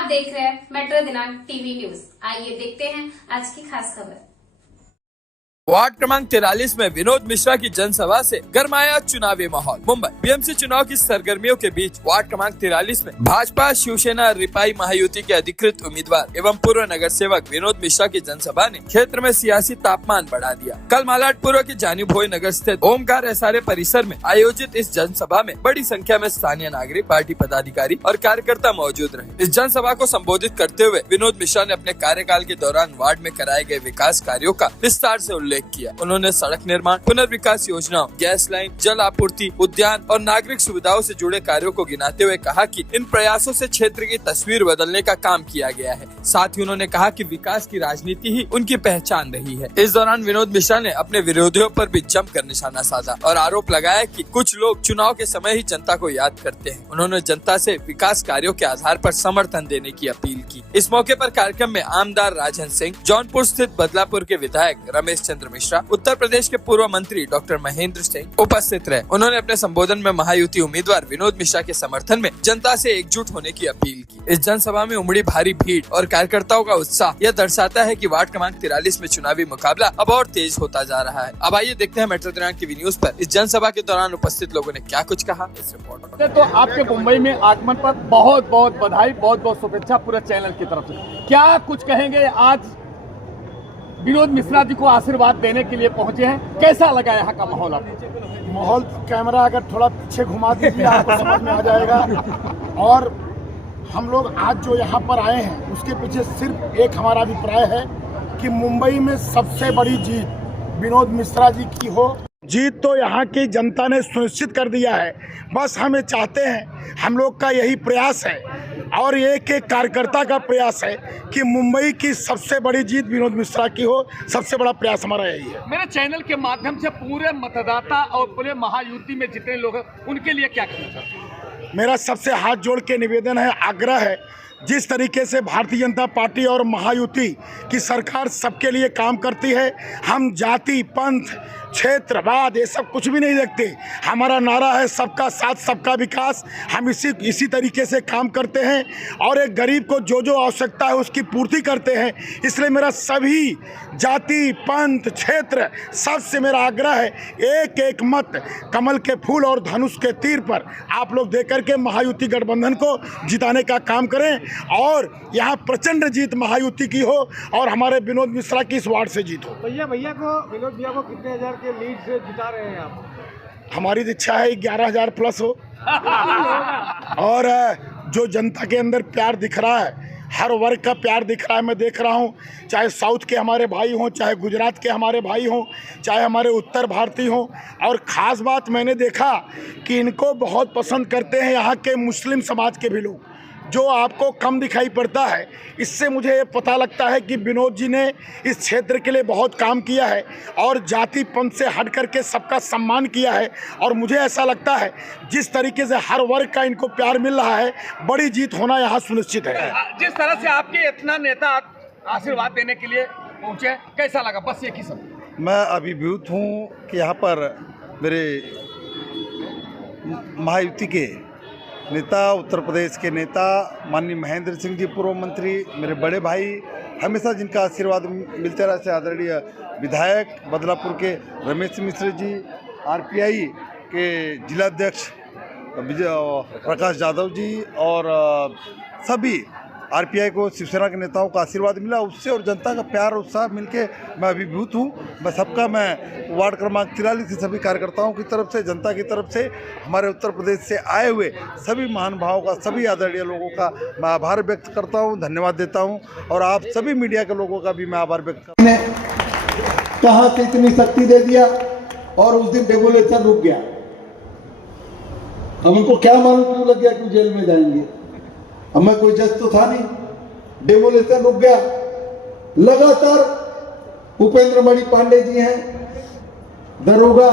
आप देख रहे हैं मेट्रो दिनांक टीवी न्यूज। आइए देखते हैं आज की खास खबर। वार्ड क्रमांक 43 में विनोद मिश्रा की जनसभा से गरमाया चुनावी माहौल। मुंबई बीएमसी चुनाव की सरगर्मियों के बीच वार्ड क्रमांक 43 में भाजपा शिवसेना रिपाई महायुति के अधिकृत उम्मीदवार एवं पूर्व नगर सेवक विनोद मिश्रा की जनसभा ने क्षेत्र में सियासी तापमान बढ़ा दिया। कल मालाडपुरा के जानी भोई नगर स्थित ओमकार एसआरए परिसर में आयोजित इस जनसभा में बड़ी संख्या में स्थानीय नागरिक, पार्टी पदाधिकारी और कार्यकर्ता मौजूद रहे। इस जनसभा को संबोधित करते हुए विनोद मिश्रा ने अपने कार्यकाल के दौरान वार्ड में कराए गए विकास कार्यों का विस्तार से उल्लेख किया। उन्होंने सड़क निर्माण, पुनर्विकास योजनाओं, गैस लाइन, जल आपूर्ति, उद्यान और नागरिक सुविधाओं से जुड़े कार्यों को गिनाते हुए कहा कि इन प्रयासों से क्षेत्र की तस्वीर बदलने का काम किया गया है। साथ ही उन्होंने कहा कि विकास की राजनीति ही उनकी पहचान रही है। इस दौरान विनोद मिश्रा ने अपने विरोधियों पर भी जमकर निशाना साधा और आरोप लगाया कि कुछ लोग चुनाव के समय ही जनता को याद करते हैं। उन्होंने जनता से विकास कार्यों के आधार पर समर्थन देने की अपील की। इस मौके पर कार्यक्रम में आमदार राजन सिंह, जौनपुर स्थित बदलापुर के विधायक रमेश चंद्र मिश्रा, उत्तर प्रदेश के पूर्व मंत्री डॉक्टर महेंद्र सिंह उपस्थित रहे। उन्होंने अपने संबोधन में महायुति उम्मीदवार विनोद मिश्रा के समर्थन में जनता से एकजुट होने की अपील की। इस जनसभा में उमड़ी भारी भीड़ और कार्यकर्ताओं का उत्साह यह दर्शाता है कि वार्ड क्रमांक 43 में चुनावी मुकाबला अब और तेज होता जा रहा है। अब आइए देखते हैं मेट्रो दिनांक टीवी न्यूज पर इस जनसभा के दौरान उपस्थित लोगों ने क्या कुछ कहा। इस रिपोर्ट तो आपके मुंबई में आगमन पर बहुत बहुत बधाई, बहुत बहुत शुभेच्छा पूरे चैनल की तरफ से। क्या कुछ कहेंगे, आज विनोद मिश्रा जी को आशीर्वाद देने के लिए पहुंचे हैं, कैसा लगा यहाँ का माहौल आपको? माहौल, कैमरा अगर थोड़ा पीछे घुमा दीजिए आपको समझ में आ जाएगा। और हम लोग आज जो यहाँ पर आए हैं उसके पीछे सिर्फ एक हमारा अभिप्राय है कि मुंबई में सबसे बड़ी जीत विनोद मिश्रा जी की हो। जीत तो यहाँ की जनता ने सुनिश्चित कर दिया है, बस हमें चाहते हैं, हम लोग का यही प्रयास है और एक एक कार्यकर्ता का प्रयास है कि मुंबई की सबसे बड़ी जीत विनोद मिश्रा की हो। सबसे बड़ा प्रयास हमारा यही है। मेरे चैनल के माध्यम से पूरे मतदाता और पूरे महायुति में जितने लोग हैं उनके लिए क्या कहना चाहते हैं? मेरा सबसे हाथ जोड़ के निवेदन है, आग्रह है, जिस तरीके से भारतीय जनता पार्टी और महायुति की सरकार सबके लिए काम करती है, हम जाति, पंथ, क्षेत्रवाद ये सब कुछ भी नहीं देखते। हमारा नारा है सबका साथ सबका विकास। हम इसी तरीके से काम करते हैं और एक गरीब को जो जो आवश्यकता है उसकी पूर्ति करते हैं। इसलिए मेरा सभी जाति, पंथ, क्षेत्र सबसे मेरा आग्रह है, एक एक मत कमल के फूल और धनुष के तीर पर आप लोग दे करके महायुति गठबंधन को जिताने का काम करें और यहाँ प्रचंड जीत महायुति की हो और हमारे विनोद मिश्रा की इस वार्ड से जीत हो। विनोद भैया को कितने हजार के लीड से जिता रहे हैं आप? हमारी इच्छा है 11,000 प्लस हो। और जो जनता के अंदर प्यार दिख रहा है, हर वर्ग का प्यार दिख रहा है, मैं देख रहा हूँ, चाहे साउथ के हमारे भाई हों, चाहे गुजरात के हमारे भाई हों, चाहे हमारे उत्तर भारतीय हों। और ख़ास बात मैंने देखा कि इनको बहुत पसंद करते हैं यहाँ के मुस्लिम समाज के भी लोग, जो आपको कम दिखाई पड़ता है। इससे मुझे ये पता लगता है कि विनोद जी ने इस क्षेत्र के लिए बहुत काम किया है और जाति पंथ से हट करके सबका सम्मान किया है। और मुझे ऐसा लगता है जिस तरीके से हर वर्ग का इनको प्यार मिल रहा है, बड़ी जीत होना यहाँ सुनिश्चित है। जिस तरह से आपके इतना नेता आशीर्वाद देने के लिए पहुँचे, कैसा लगा? बस ये किस्म मैं अभिभूत हूँ कि यहाँ पर मेरे महायुति के नेता, उत्तर प्रदेश के नेता माननीय महेंद्र सिंह जी पूर्व मंत्री, मेरे बड़े भाई, हमेशा जिनका आशीर्वाद मिलते रहा से आदरणीय विधायक बदलापुर के रमेश मिश्र जी, आरपीआई के जिलाध्यक्ष प्रकाश यादव जी और सभी आरपीआई को, शिवसेना के नेताओं का आशीर्वाद मिला, उससे और जनता का प्यार उत्साह मिलके मैं अभिभूत हूँ। मैं सबका, मैं वार्ड क्रमांक 43 के सभी कार्यकर्ताओं की तरफ से, जनता की तरफ से, हमारे उत्तर प्रदेश से आए हुए सभी महानुभावों का, सभी आदरणीय लोगों का मैं आभार व्यक्त करता हूँ, धन्यवाद देता हूँ। और आप सभी मीडिया के लोगों का भी मैं आभार व्यक्त करता हूँ। कहाँ से इतनी शक्ति दे दिया और उस दिन डेमोलेशन रुक गया। अब उनको क्या मालूम क्यों लग गया कि जेल में जाएंगे? हमें कोई जज तो था नहीं, डेमोलेशन रुक गया। लगातार भूपेंद्र मणि पांडे जी हैं, दरोगा,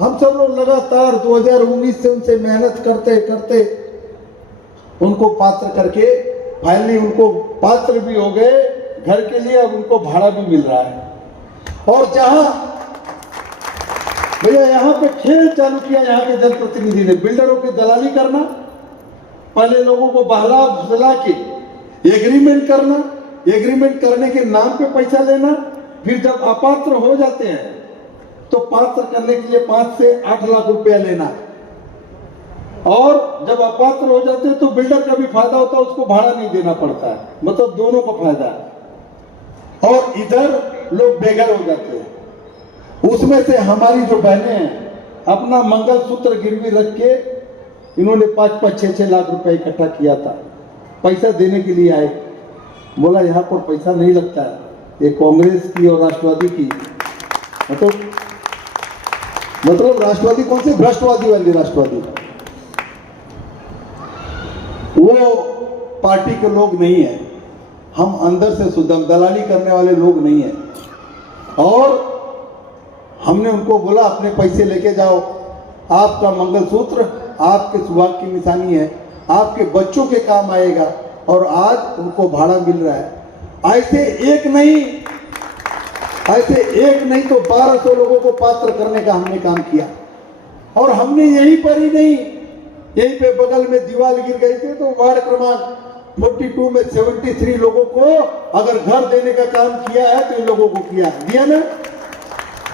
हम सब लोग लगातार 2019 से उनसे मेहनत करते करते उनको पात्र करके फाइनली उनको पात्र भी हो गए घर के लिए। अब उनको भाड़ा भी मिल रहा है। और जहां भैया यहाँ पे खेल चालू किया यहाँ के जनप्रतिनिधि ने, बिल्डरों की दलाली करना, पहले लोगों को बहला फुसला के एग्रीमेंट करना, एग्रीमेंट करने के नाम पे पैसा लेना, फिर जब अपात्र हो जाते हैं तो पात्र करने के लिए 5 से 8 लाख रुपया लेना, और जब अपात्र हो जाते हैं तो बिल्डर का भी फायदा होता है, उसको भाड़ा नहीं देना पड़ता है, मतलब दोनों का फायदा है। और इधर लोग बेघर हो जाते हैं। उसमें से हमारी जो बहनें हैं अपना मंगलसूत्र गिरवी रख के इन्होंने 5-5, 6-6 लाख रुपए इकट्ठा किया था, पैसा देने के लिए आए। बोला यहाँ पर पैसा नहीं लगता है, ये कांग्रेस की और राष्ट्रवादी की, मतलब राष्ट्रवादी कौन से, भ्रष्टवादी वाली राष्ट्रवादी, वो पार्टी के लोग नहीं है। हम अंदर से शुद्ध, दलाली करने वाले लोग नहीं है। और हमने उनको बोला अपने पैसे लेके जाओ, आपका मंगलसूत्र आपके सुहाग की निशानी है, आपके बच्चों के काम आएगा। और आज उनको भाड़ा मिल रहा है। ऐसे एक नहीं तो 1200 लोगों को पात्र करने का हमने काम किया। और हमने यहीं पर ही नहीं, यहीं पे बगल में दीवार गिर गई थी तो वार्ड क्रमांक 42 में 73 लोगों को अगर घर देने का काम किया है तो इन लोगों को दिया ना।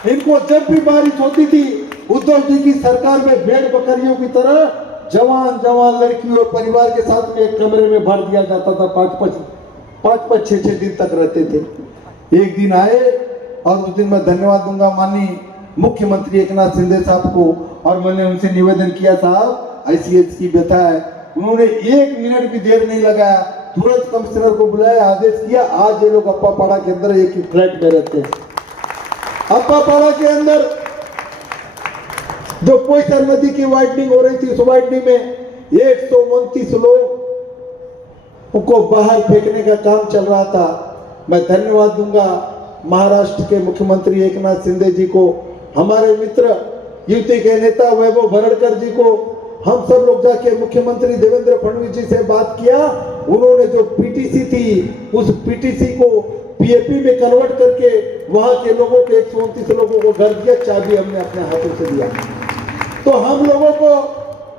इनको जब भी बारिश होती थी उद्धव जी की सरकार में भेड़ बकरियों की तरह जवान लड़की और परिवार के साथ में एक कमरे में भर दिया जाता था। 5-5, 6-6 दिन तक रहते थे। एक दिन आए और उस दिन मैं धन्यवाद दूंगा माननीय मुख्यमंत्री एकनाथ शिंदे साहब को, और मैंने उनसे निवेदन किया, साहब ICH की व्यथा है। उन्होंने 1 मिनट भी देर नहीं लगाया, तुरंत कमिश्नर को बुलाया, आदेश किया। आज ये लोग अप्पापाड़ा के अंदर एक ही फ्लैट में रहते हैं। अप्पापाड़ा के अंदर जो पोइसर नदी की वाइडनिंग हो रही थी, उस वाइडनिंग में 129 लोग को बाहर फेंकने का काम चल रहा था। मैं धन्यवाद दूंगा महाराष्ट्र के मुख्यमंत्री एकनाथ शिंदे जी को, हमारे मित्र युति के नेता वैभव भरड़कर जी को। हम सब लोग जाके मुख्यमंत्री देवेंद्र फडणवीस जी से बात किया। उन्होंने जो PTC थी उस PTC को PAP में कन्वर्ट करके वहां के लोगों के 129 लोगों को घर दिया, चाबी हमने अपने हाथों से दिया। तो हम लोगों को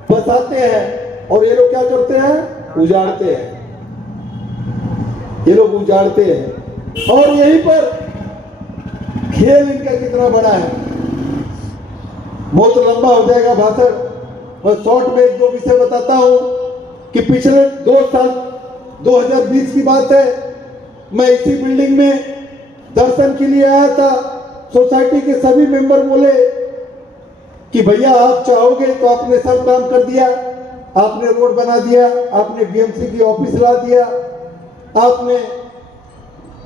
बसाते हैं और ये लोग क्या करते हैं, उजाड़ते हैं। ये लोग उजाड़ते हैं और यहीं पर खेल इनका कितना बड़ा है। बहुत लंबा हो जाएगा भाषण, मैं शॉर्ट में 1-2 विषय बताता हूं कि पिछले 2 साल 2020 की बात है, मैं इसी बिल्डिंग में दर्शन के लिए आया था। सोसाइटी के सभी मेंबर बोले कि भैया आप चाहोगे तो आपने सब काम कर दिया, आपने रोड बना दिया, आपने BMC की ऑफिस ला दिया, आपने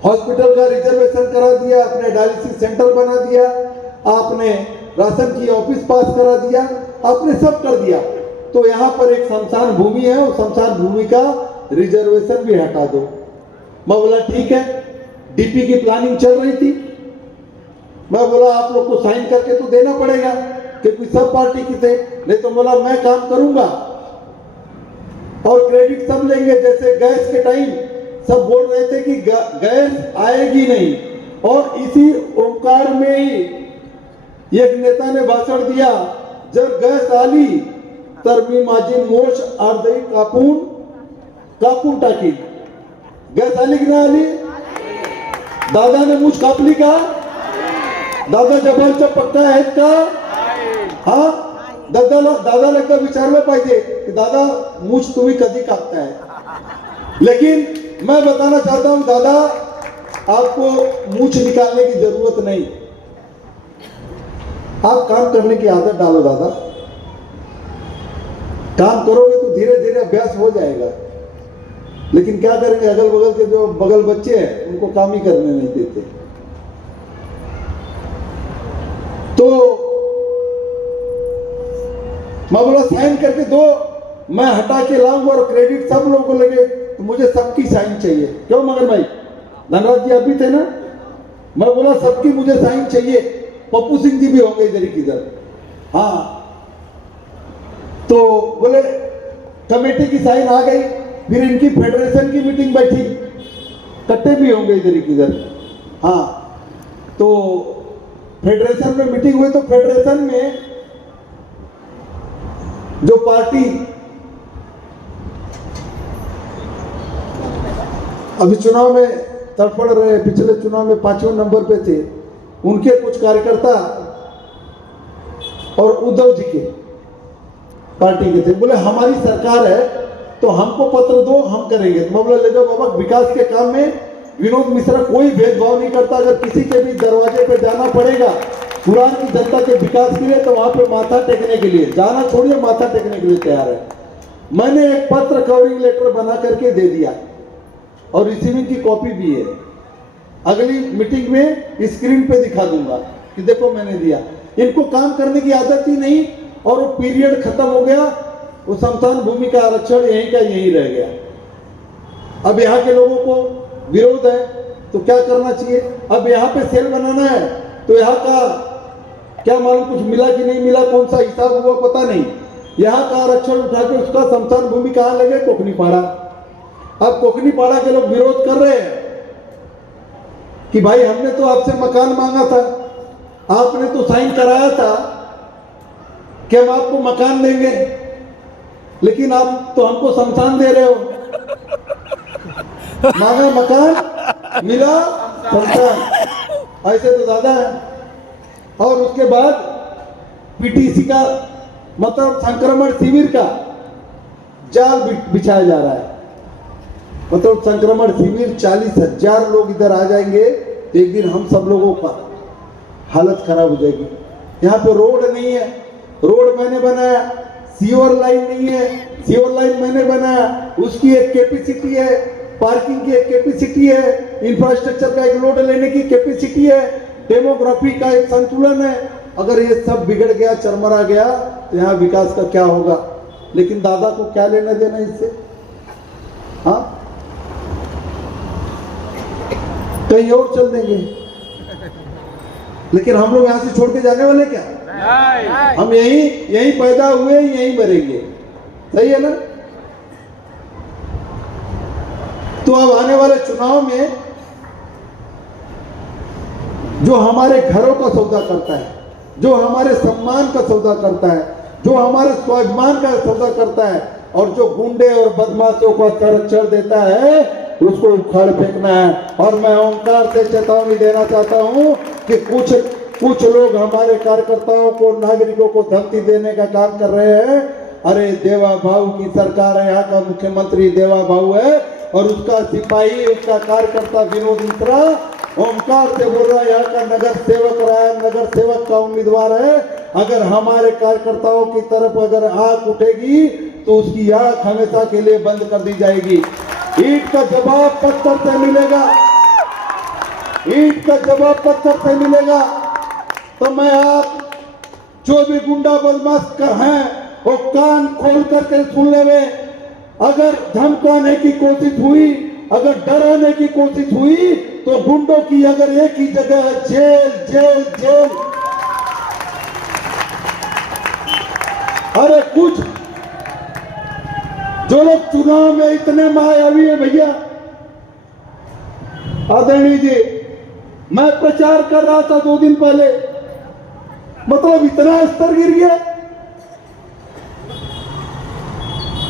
हॉस्पिटल का रिजर्वेशन करा दिया, आपने डायलिसिस सेंटर बना दिया, आपने राशन की ऑफिस पास करा दिया, आपने सब कर दिया। तो यहाँ पर एक शमशान भूमि है, उस शमशान भूमि का रिजर्वेशन भी हटा दो। मैं बोला ठीक है, DP की प्लानिंग चल रही थी। मैं बोला आप लोग को साइन करके तो देना पड़ेगा क्योंकि सब पार्टी की थे, नहीं तो बोला मैं काम करूंगा और क्रेडिट सब लेंगे। जैसे गैस के टाइम सब बोल रहे थे कि गैस आएगी नहीं, और इसी ओंकार में ही एक नेता ने भाषण दिया, जब गैस आली तर मी माझी मोच अर्धई कापून टाकी। गैस आली की ना आली? दादा ने मूछ कापली का? दादा जबलचा पक्का आहेत का? हा, दादाला एकदा विचारलं पाहिजे कि दादा मूछ तुम्ही कधी कापताय। लेकिन मैं बताना चाहता हूं दादा, आपको मूछ निकालने की जरूरत नहीं, आप काम करने की आदत डालो दादा। काम करोगे तो धीरे धीरे अभ्यास हो जाएगा। लेकिन क्या करेंगे, अगल बगल के जो बगल बच्चे हैं उनको काम ही करने नहीं देते। तो मैं बोला साइन करके दो, मैं हटा के लाऊंगा और क्रेडिट सब लोगों को लगे, तो मुझे सबकी साइन चाहिए। क्यों मगर भाई, धनराज जी अभी थे ना, मैं बोला सबकी मुझे साइन चाहिए। पप्पू सिंह जी भी होंगे इधर ही किधर। हाँ, तो बोले कमेटी की साइन आ गई, फिर इनकी फेडरेशन की मीटिंग बैठी, कट्टे भी होंगे इधर ही किधर। हाँ, तो फेडरेशन में मीटिंग हुई तो फेडरेशन में जो पार्टी अभी चुनाव में तड़फड़ रहे, पिछले चुनाव में 5वें नंबर पे थे, उनके कुछ कार्यकर्ता और उद्धव जी के पार्टी के थे, बोले हमारी सरकार है तो हमको पत्र दो, हम करेंगे। तो बोले ले जाओ बाबा, विकास के काम में विनोद मिश्रा कोई भेदभाव नहीं करता। अगर किसी के भी दरवाजे पे जाना पड़ेगा पुरान की जनता के विकास के लिए, तो वहां पे माथा टेकने के लिए जाना छोड़िए, माथा टेकने के लिए तैयार है। मैंने एक पत्र कवरिंग लेटर बना करके दे दिया और रिसीविंग की कॉपी भी है। अगली मीटिंग में स्क्रीन पे दिखा दूंगा कि देखो मैंने दिया। इनको काम करने की आदत ही नहीं, और वो पीरियड खत्म हो गया, वो समसान भूमि का आरक्षण यहीं का यहीं रह गया। अब यहाँ के लोगों को विरोध है तो क्या करना चाहिए? अब यहाँ पे सेल बनाना है तो यहाँ का क्या मालूम कुछ मिला कि नहीं मिला, कौन सा हिसाब हुआ पता नहीं। यहाँ का आरक्षण उठा के उसका समसान भूमि कहाँ लगे? कोकनीपाड़ा। अब कोकनीपाड़ा के लोग विरोध कर रहे हैं कि भाई हमने तो आपसे मकान मांगा था, आपने तो साइन कराया था कि हम आपको मकान देंगे, लेकिन आप तो हमको शमशान दे रहे हो। मांगा मकान, मिला शमशान, ऐसे तो ज्यादा है। और उसके बाद पीटीसी का मतलब संक्रमण शिविर का जाल बिछाया जा रहा है। मतलब संक्रमण शिविर 40,000 लोग इधर आ जाएंगे तो एक दिन हम सब लोगों का हालत खराब हो जाएगी। यहाँ पे रोड नहीं है, रोड मैंने बनाया। सीवर लाइन नहीं है, सीवर लाइन मैंने बनाया। उसकी एक कैपेसिटी है, पार्किंग की एक कैपेसिटी है, इंफ्रास्ट्रक्चर का एक लोड लेने की कैपेसिटी है, डेमोग्राफी का एक संतुलन है। अगर ये सब बिगड़ गया, चरमरा गया, तो यहाँ विकास का क्या होगा? लेकिन दादा को क्या लेना देना इससे? हाँ, कहीं और चल देंगे, लेकिन हम लोग यहाँ से छोड़ के जाने वाले क्या? हम यहीं पैदा हुए, यहीं मरेंगे। सही है ना? तो अब आने वाले चुनाव में जो हमारे घरों का सौदा करता है, जो हमारे सम्मान का सौदा करता है, जो हमारे स्वाभिमान का सौदा करता है, और जो गुंडे और बदमाशों को संरक्षण देता है, उसको उखाड़ फेंकना है। और मैं ओंकार से चेतावनी देना चाहता हूं कि कुछ लोग हमारे कार्यकर्ताओं को, नागरिकों को धमकी देने का काम कर रहे हैं। अरे देवा भाऊ की सरकार है, यहाँ का मुख्यमंत्री देवा भाऊ है, और उसका सिपाही, उसका कार्यकर्ता विनोद मिश्रा ओंकार से बोल रहा है, यहाँ का नगर सेवक का उम्मीदवार है। अगर हमारे कार्यकर्ताओं की तरफ अगर आंख उठेगी तो उसकी आंख हमेशा के लिए बंद कर दी जाएगी। ईंट का जवाब पत्थर से मिलेगा, ईंट का जवाब पत्थर से मिलेगा। तो मैं आप जो भी गुंडा बदमाश हैं वो कान खोल करके सुन ले। अगर धमकाने की कोशिश हुई, अगर डराने की कोशिश हुई, तो गुंडों की अगर एक ही जगह है, जेल जेल जेल। अरे कुछ जो लोग चुनाव में इतने मायावी है भैया, आदरणीय जी, मैं प्रचार कर रहा था 2 दिन पहले, मतलब इतना स्तर गिर गया।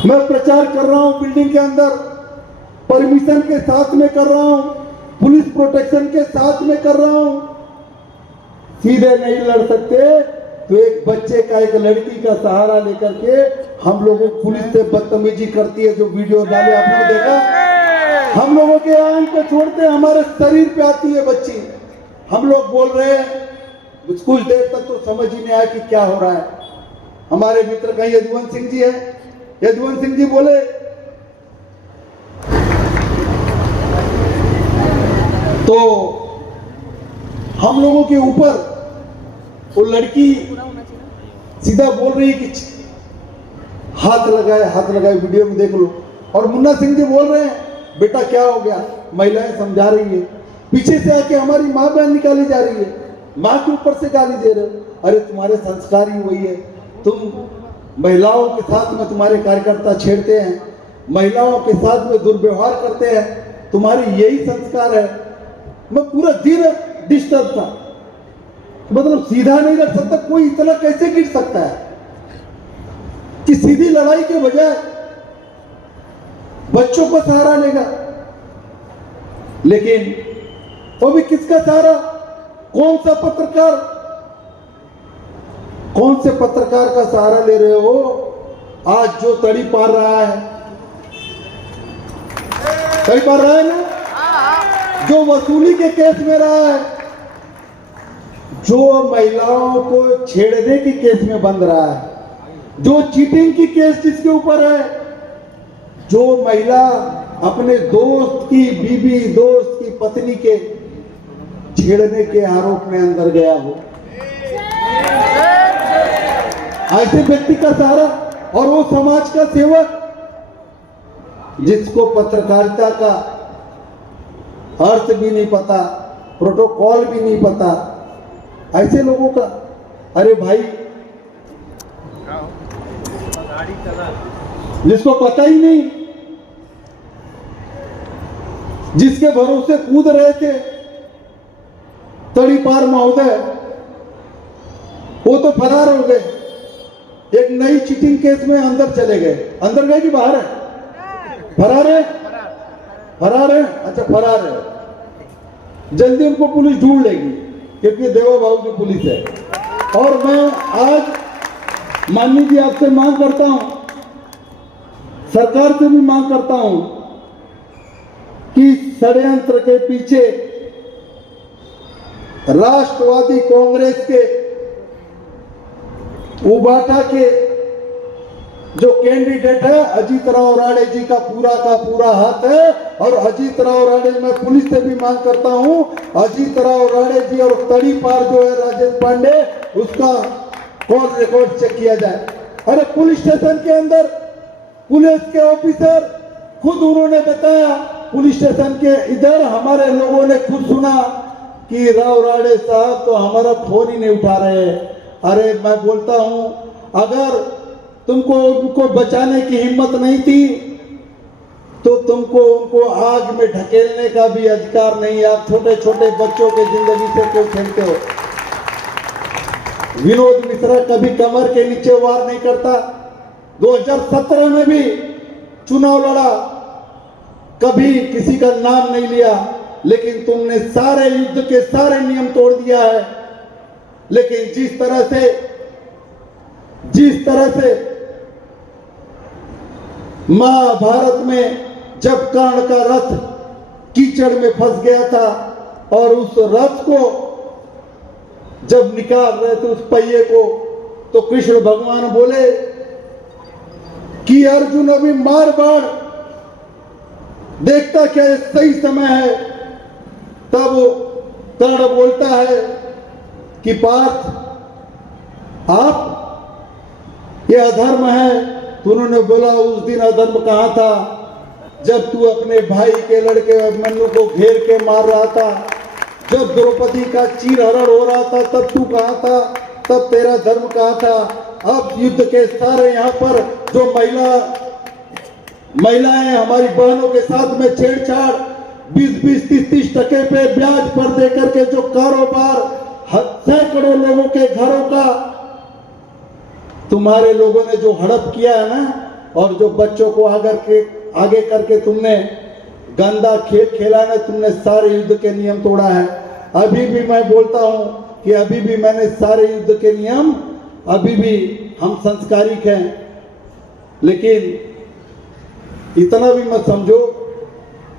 मैं प्रचार कर रहा हूं बिल्डिंग के अंदर, परमिशन के साथ में कर रहा हूं, पुलिस प्रोटेक्शन के साथ में कर रहा हूं। सीधे नहीं लड़ सकते तो एक बच्चे का, एक लड़की का सहारा लेकर के हम लोगों पुलिस से बदतमीजी करती है। जो वीडियो डाले आपने देखा, हम लोगों के आंख पे छोड़ते, हमारे शरीर पे आती है बच्ची। हम लोग बोल रहे हैं, कुछ देर तक तो समझ ही नहीं आया कि क्या हो रहा है। हमारे मित्र कहीं यदुवंत सिंह जी है, यदुवंत सिंह जी बोले तो हम लोगों के ऊपर वो लड़की सीधा बोल रही है कि हाथ लगाए, वीडियो में देख लो। और मुन्ना सिंह जी बोल रहे हैं बेटा क्या हो गया, महिलाएं समझा रही है। पीछे से आके हमारी माँ बहन निकाली जा रही है, माँ के ऊपर से गाली दे रहे हो। अरे तुम्हारे संस्कार ही वही है, तुम महिलाओं के साथ में तुम्हारे कार्यकर्ता छेड़ते हैं, महिलाओं के साथ में दुर्व्यवहार करते हैं, तुम्हारी यही संस्कार है। मैं पूरा दिन डिस्टर्ब था, मतलब सीधा नहीं रख सकता। कोई इतना कैसे गिर सकता है कि सीधी लड़ाई के बजाय बच्चों को सहारा लेगा? लेकिन वो भी किसका सहारा? कौन से पत्रकार का सहारा ले रहे हो? आज जो तड़ी पार रहा है ना, जो वसूली के केस में रहा है, जो महिलाओं को छेड़ने की केस में बंद रहा है, जो चीटिंग की केस जिसके ऊपर है, जो महिला अपने दोस्त की बीबी, दोस्त की पत्नी के छेड़ने के आरोप में अंदर गया हो, ऐसे व्यक्ति का सहारा, और वो समाज का सेवक जिसको पत्रकारिता का अर्थ भी नहीं पता, प्रोटोकॉल भी नहीं पता, ऐसे लोगों का, अरे भाई जिसको पता ही नहीं, जिसके भरोसे कूद रहे थे तड़ीपार महोदय, वो तो फरार हो गए। एक नई चीटिंग केस में अंदर चले गए। अंदर गए कि बाहर है? फरार है? फरार है? अच्छा, फरार है। जल्दी उनको पुलिस ढूंढ लेगी, क्योंकि देवा बाबू की पुलिस है। और मैं आज माननीय जी आपसे मांग करता हूं, सरकार से भी मांग करता हूं कि षड्यंत्र के पीछे राष्ट्रवादी कांग्रेस के उबाटा के जो कैंडिडेट है अजीत राव राणे जी का पूरा हाथ है। और अजीत राव राणे, मैं पुलिस से भी मांग करता हूं, अजीत राव राणे जी और तड़ीपार जो है राजेश पांडे, उसका कॉल रिकॉर्ड चेक किया जाए। अरे पुलिस स्टेशन के अंदर पुलिस के ऑफिसर खुद उन्होंने बताया, पुलिस स्टेशन के इधर हमारे लोगों ने खुद सुना कि राव राणे साहब तो हमारा फोन ही नहीं उठा रहे हैं। अरे मैं बोलता हूं, अगर तुमको उनको बचाने की हिम्मत नहीं थी तो तुमको उनको आग में ढकेलने का भी अधिकार नहीं। आप छोटे छोटे बच्चों के जिंदगी से क्यों खेलते हो? विनोद मिश्रा कभी कमर के नीचे वार नहीं करता। 2017 में भी चुनाव लड़ा, कभी किसी का नाम नहीं लिया, लेकिन तुमने सारे युद्ध के सारे नियम तोड़ दिया है। लेकिन जिस तरह से महाभारत में जब कर्ण का रथ कीचड़ में फंस गया था और उस रथ को जब निकाल रहे थे उस पहिए को, तो कृष्ण भगवान बोले कि अर्जुन अभी मार बाढ़ देखता क्या सही समय है। तब कर्ण बोलता है कि पार्थ, आप ये अधर्म है। तो उन्होंने बोला, उस दिन अधर्म कहां था जब तू अपने भाई के लड़के अभिमन्यु को घेर के मार रहा था, जब द्रौपदी का चीरहरण हो रहा था तब तू कहां था, तब तेरा धर्म कहां था। अब युद्ध के सारे यहाँ पर जो महिलाएं हमारी बहनों के साथ में छेड़छाड़ 20-20, 30-30 टके पे ब्याज पर देकर के जो कारोबार सैकड़ों लोगों के घरों का तुम्हारे लोगों ने जो हड़प किया है ना, और जो बच्चों को आगे करके तुमने गंदा खेल खेला है, तुमने सारे युद्ध के नियम तोड़ा है। अभी भी मैं बोलता हूं कि अभी भी मैंने सारे युद्ध के नियम, अभी भी हम संस्कारिक हैं। लेकिन इतना भी मत समझो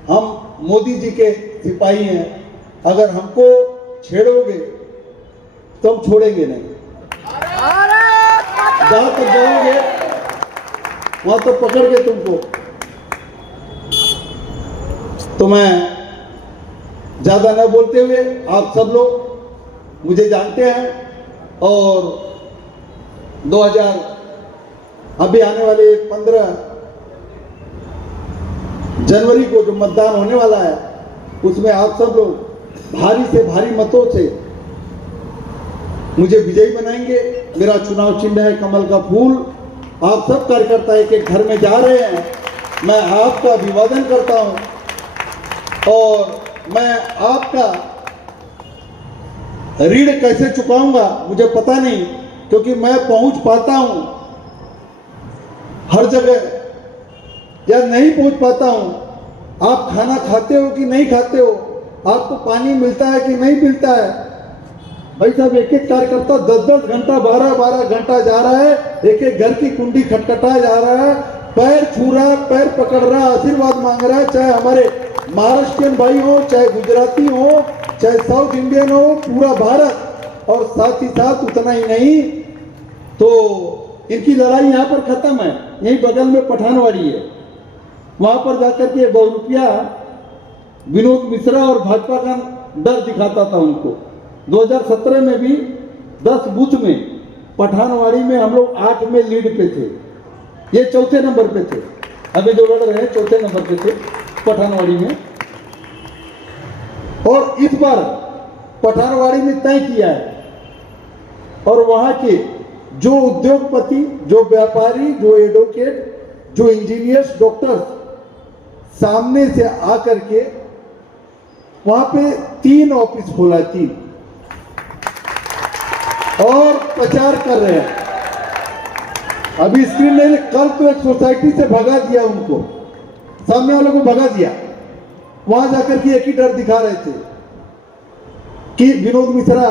हम मोदी जी के सिपाही हैं। अगर हमको छेड़ोगे तो हम छोड़ेंगे नहीं। जहां तक जाओगे वहां तक पकड़ के तुमको। तो मैं ज्यादा न बोलते हुए, आप सब लोग मुझे जानते हैं और 2000 अभी आने वाले 15 जनवरी को जो मतदान होने वाला है, उसमें आप सब लोग भारी से भारी मतों से मुझे विजयी बनाएंगे। मेरा चुनाव चिन्ह है कमल का फूल। आप सब कार्यकर्ता एक एक घर में जा रहे हैं, मैं आपका अभिवादन करता हूं और मैं आपका ऋण कैसे चुकाऊंगा मुझे पता नहीं, क्योंकि मैं पहुंच पाता हूं हर जगह या नहीं पहुंच पाता हूं, आप खाना खाते हो कि नहीं खाते हो, आपको पानी मिलता है कि नहीं मिलता है। भाई साहब, एक एक कार्यकर्ता 10-10 घंटा 12-12 घंटा जा रहा है, एक एक घर की कुंडी खटखटा जा रहा है, पैर छू रहा है, पैर पकड़ रहा है, आशीर्वाद मांग रहा है, चाहे हमारे महाराष्ट्रियन भाई हो, चाहे गुजराती हो, चाहे साउथ इंडियन हो, पूरा भारत। और साथ ही साथ उतना ही नहीं, तो इनकी लड़ाई यहाँ पर खत्म है, यही बगल में पठानवाड़ी है, वहां पर जाकर के बहुरूपिया विनोद मिश्रा और भाजपा का डर दिखाता था उनको। 2017 में भी 10 बूथ में पठानवाड़ी में हम लोग 8 में लीड पे थे, ये चौथे नंबर पे थे, अभी जो लड़ रहे हैं चौथे नंबर पे थे पठानवाड़ी में। और इस बार पठानवाड़ी में तय किया है, और वहां के जो उद्योगपति, जो व्यापारी, जो एडवोकेट, जो इंजीनियर्स, डॉक्टर्स सामने से आकर के वहां पे 3 ऑफिस खोला, 3, और प्रचार कर रहे हैं। अभी स्क्रीन नहीं, कल तो एक सोसाइटी से भगा दिया उनको, सामने वालों को भगा दिया। वहां जाकर के एक ही डर दिखा रहे थे कि विनोद मिश्रा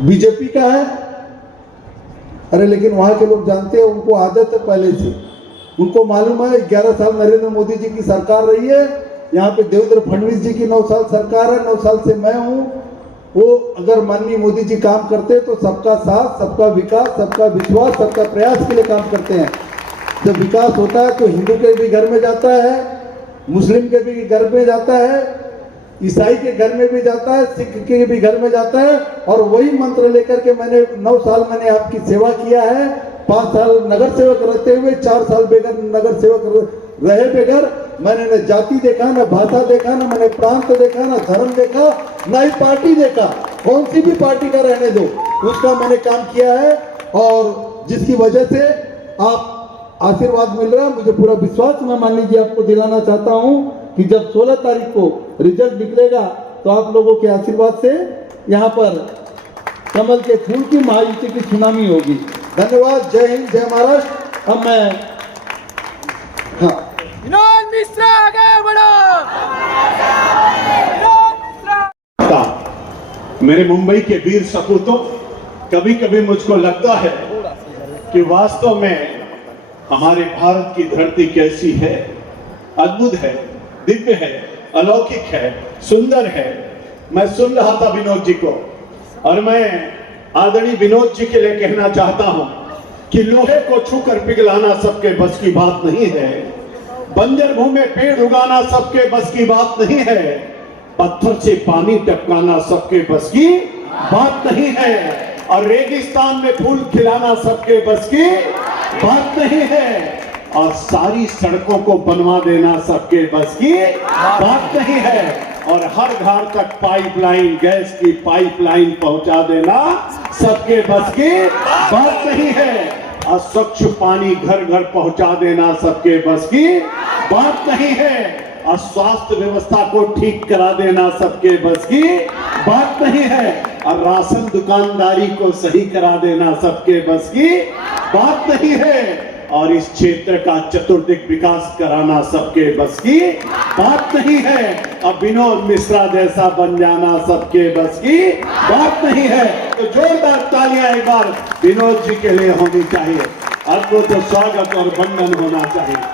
बीजेपी का है। अरे लेकिन वहां के लोग जानते हैं, उनको आदत है पहले से, उनको मालूम है 11 साल नरेंद्र मोदी जी की सरकार रही है, यहाँ पे देवेंद्र फडणवीस जी की 9 साल सरकार है, 9 साल से मैं हूं। वो अगर माननीय मोदी जी काम करते तो सबका साथ, सबका विकास, सबका विश्वास, सबका प्रयास के लिए काम करते हैं। जब विकास होता है तो हिंदू के भी घर में जाता है, मुस्लिम के भी घर में जाता है, ईसाई के घर में भी जाता है, सिख के भी घर में जाता है। और वही मंत्र लेकर के मैंने 9 साल मैंने आपकी सेवा किया है, 5 साल नगर सेवक रहते हुए, 4 साल बेगर नगर सेवक रहे बेगर। मैंने न जाति देखा, न भाषा देखा, न मैंने प्रांत देखा, न धर्म देखा, न ही पार्टी देखा, कौन सी भी पार्टी का रहने दो, उसका मैंने काम किया है। और जिसकी वजह से आप आशीर्वाद मिल रहा है, मुझे पूरा विश्वास, मैं माननीय जी आपको दिलाना चाहता हूं कि जब 16 तारीख को रिजल्ट निकलेगा तो आप लोगों के आशीर्वाद से यहाँ पर कमल के फूल की महायुति की सुनामी होगी। धन्यवाद। जय हिंद, जय महाराष्ट्र। अब मैं विनोद मिश्रा आगे बढ़ो। मेरे मुंबई के वीर सपूतों, कभी कभी मुझको लगता है कि वास्तव में हमारे भारत की धरती कैसी है, अद्भुत है, दिव्य है, अलौकिक है, सुंदर है। मैं सुन रहा था विनोद जी को, और मैं आदरणीय विनोद जी के लिए कहना चाहता हूं कि लोहे को छूकर पिघलाना सबके बस की बात नहीं है, बंजर भूमि में पेड़ उगाना सबके बस की बात नहीं है, पत्थर से पानी टपकाना सबके बस की बात नहीं है, और रेगिस्तान में फूल खिलाना सबके बस की बात नहीं है, और सारी सड़कों को बनवा देना सबके बस की बात नहीं है, और हर घर तक पाइपलाइन, गैस की पाइपलाइन पहुंचा देना सबके बस की बात नहीं है, और स्वच्छ पानी घर घर पहुंचा देना सबके बस की बात नहीं है, और स्वास्थ्य व्यवस्था को ठीक करा देना सबके बस की बात नहीं है, और राशन दुकानदारी को सही करा देना सबके बस की बात नहीं है, और इस क्षेत्र का चतुर्दिक विकास कराना सबके बस की बात नहीं है, और विनोद मिश्रा जैसा बन जाना सबके बस की बात नहीं है। तो जोरदार तालियां एक बार विनोद जी के लिए होनी चाहिए, आपको तो स्वागत और वंदन होना चाहिए।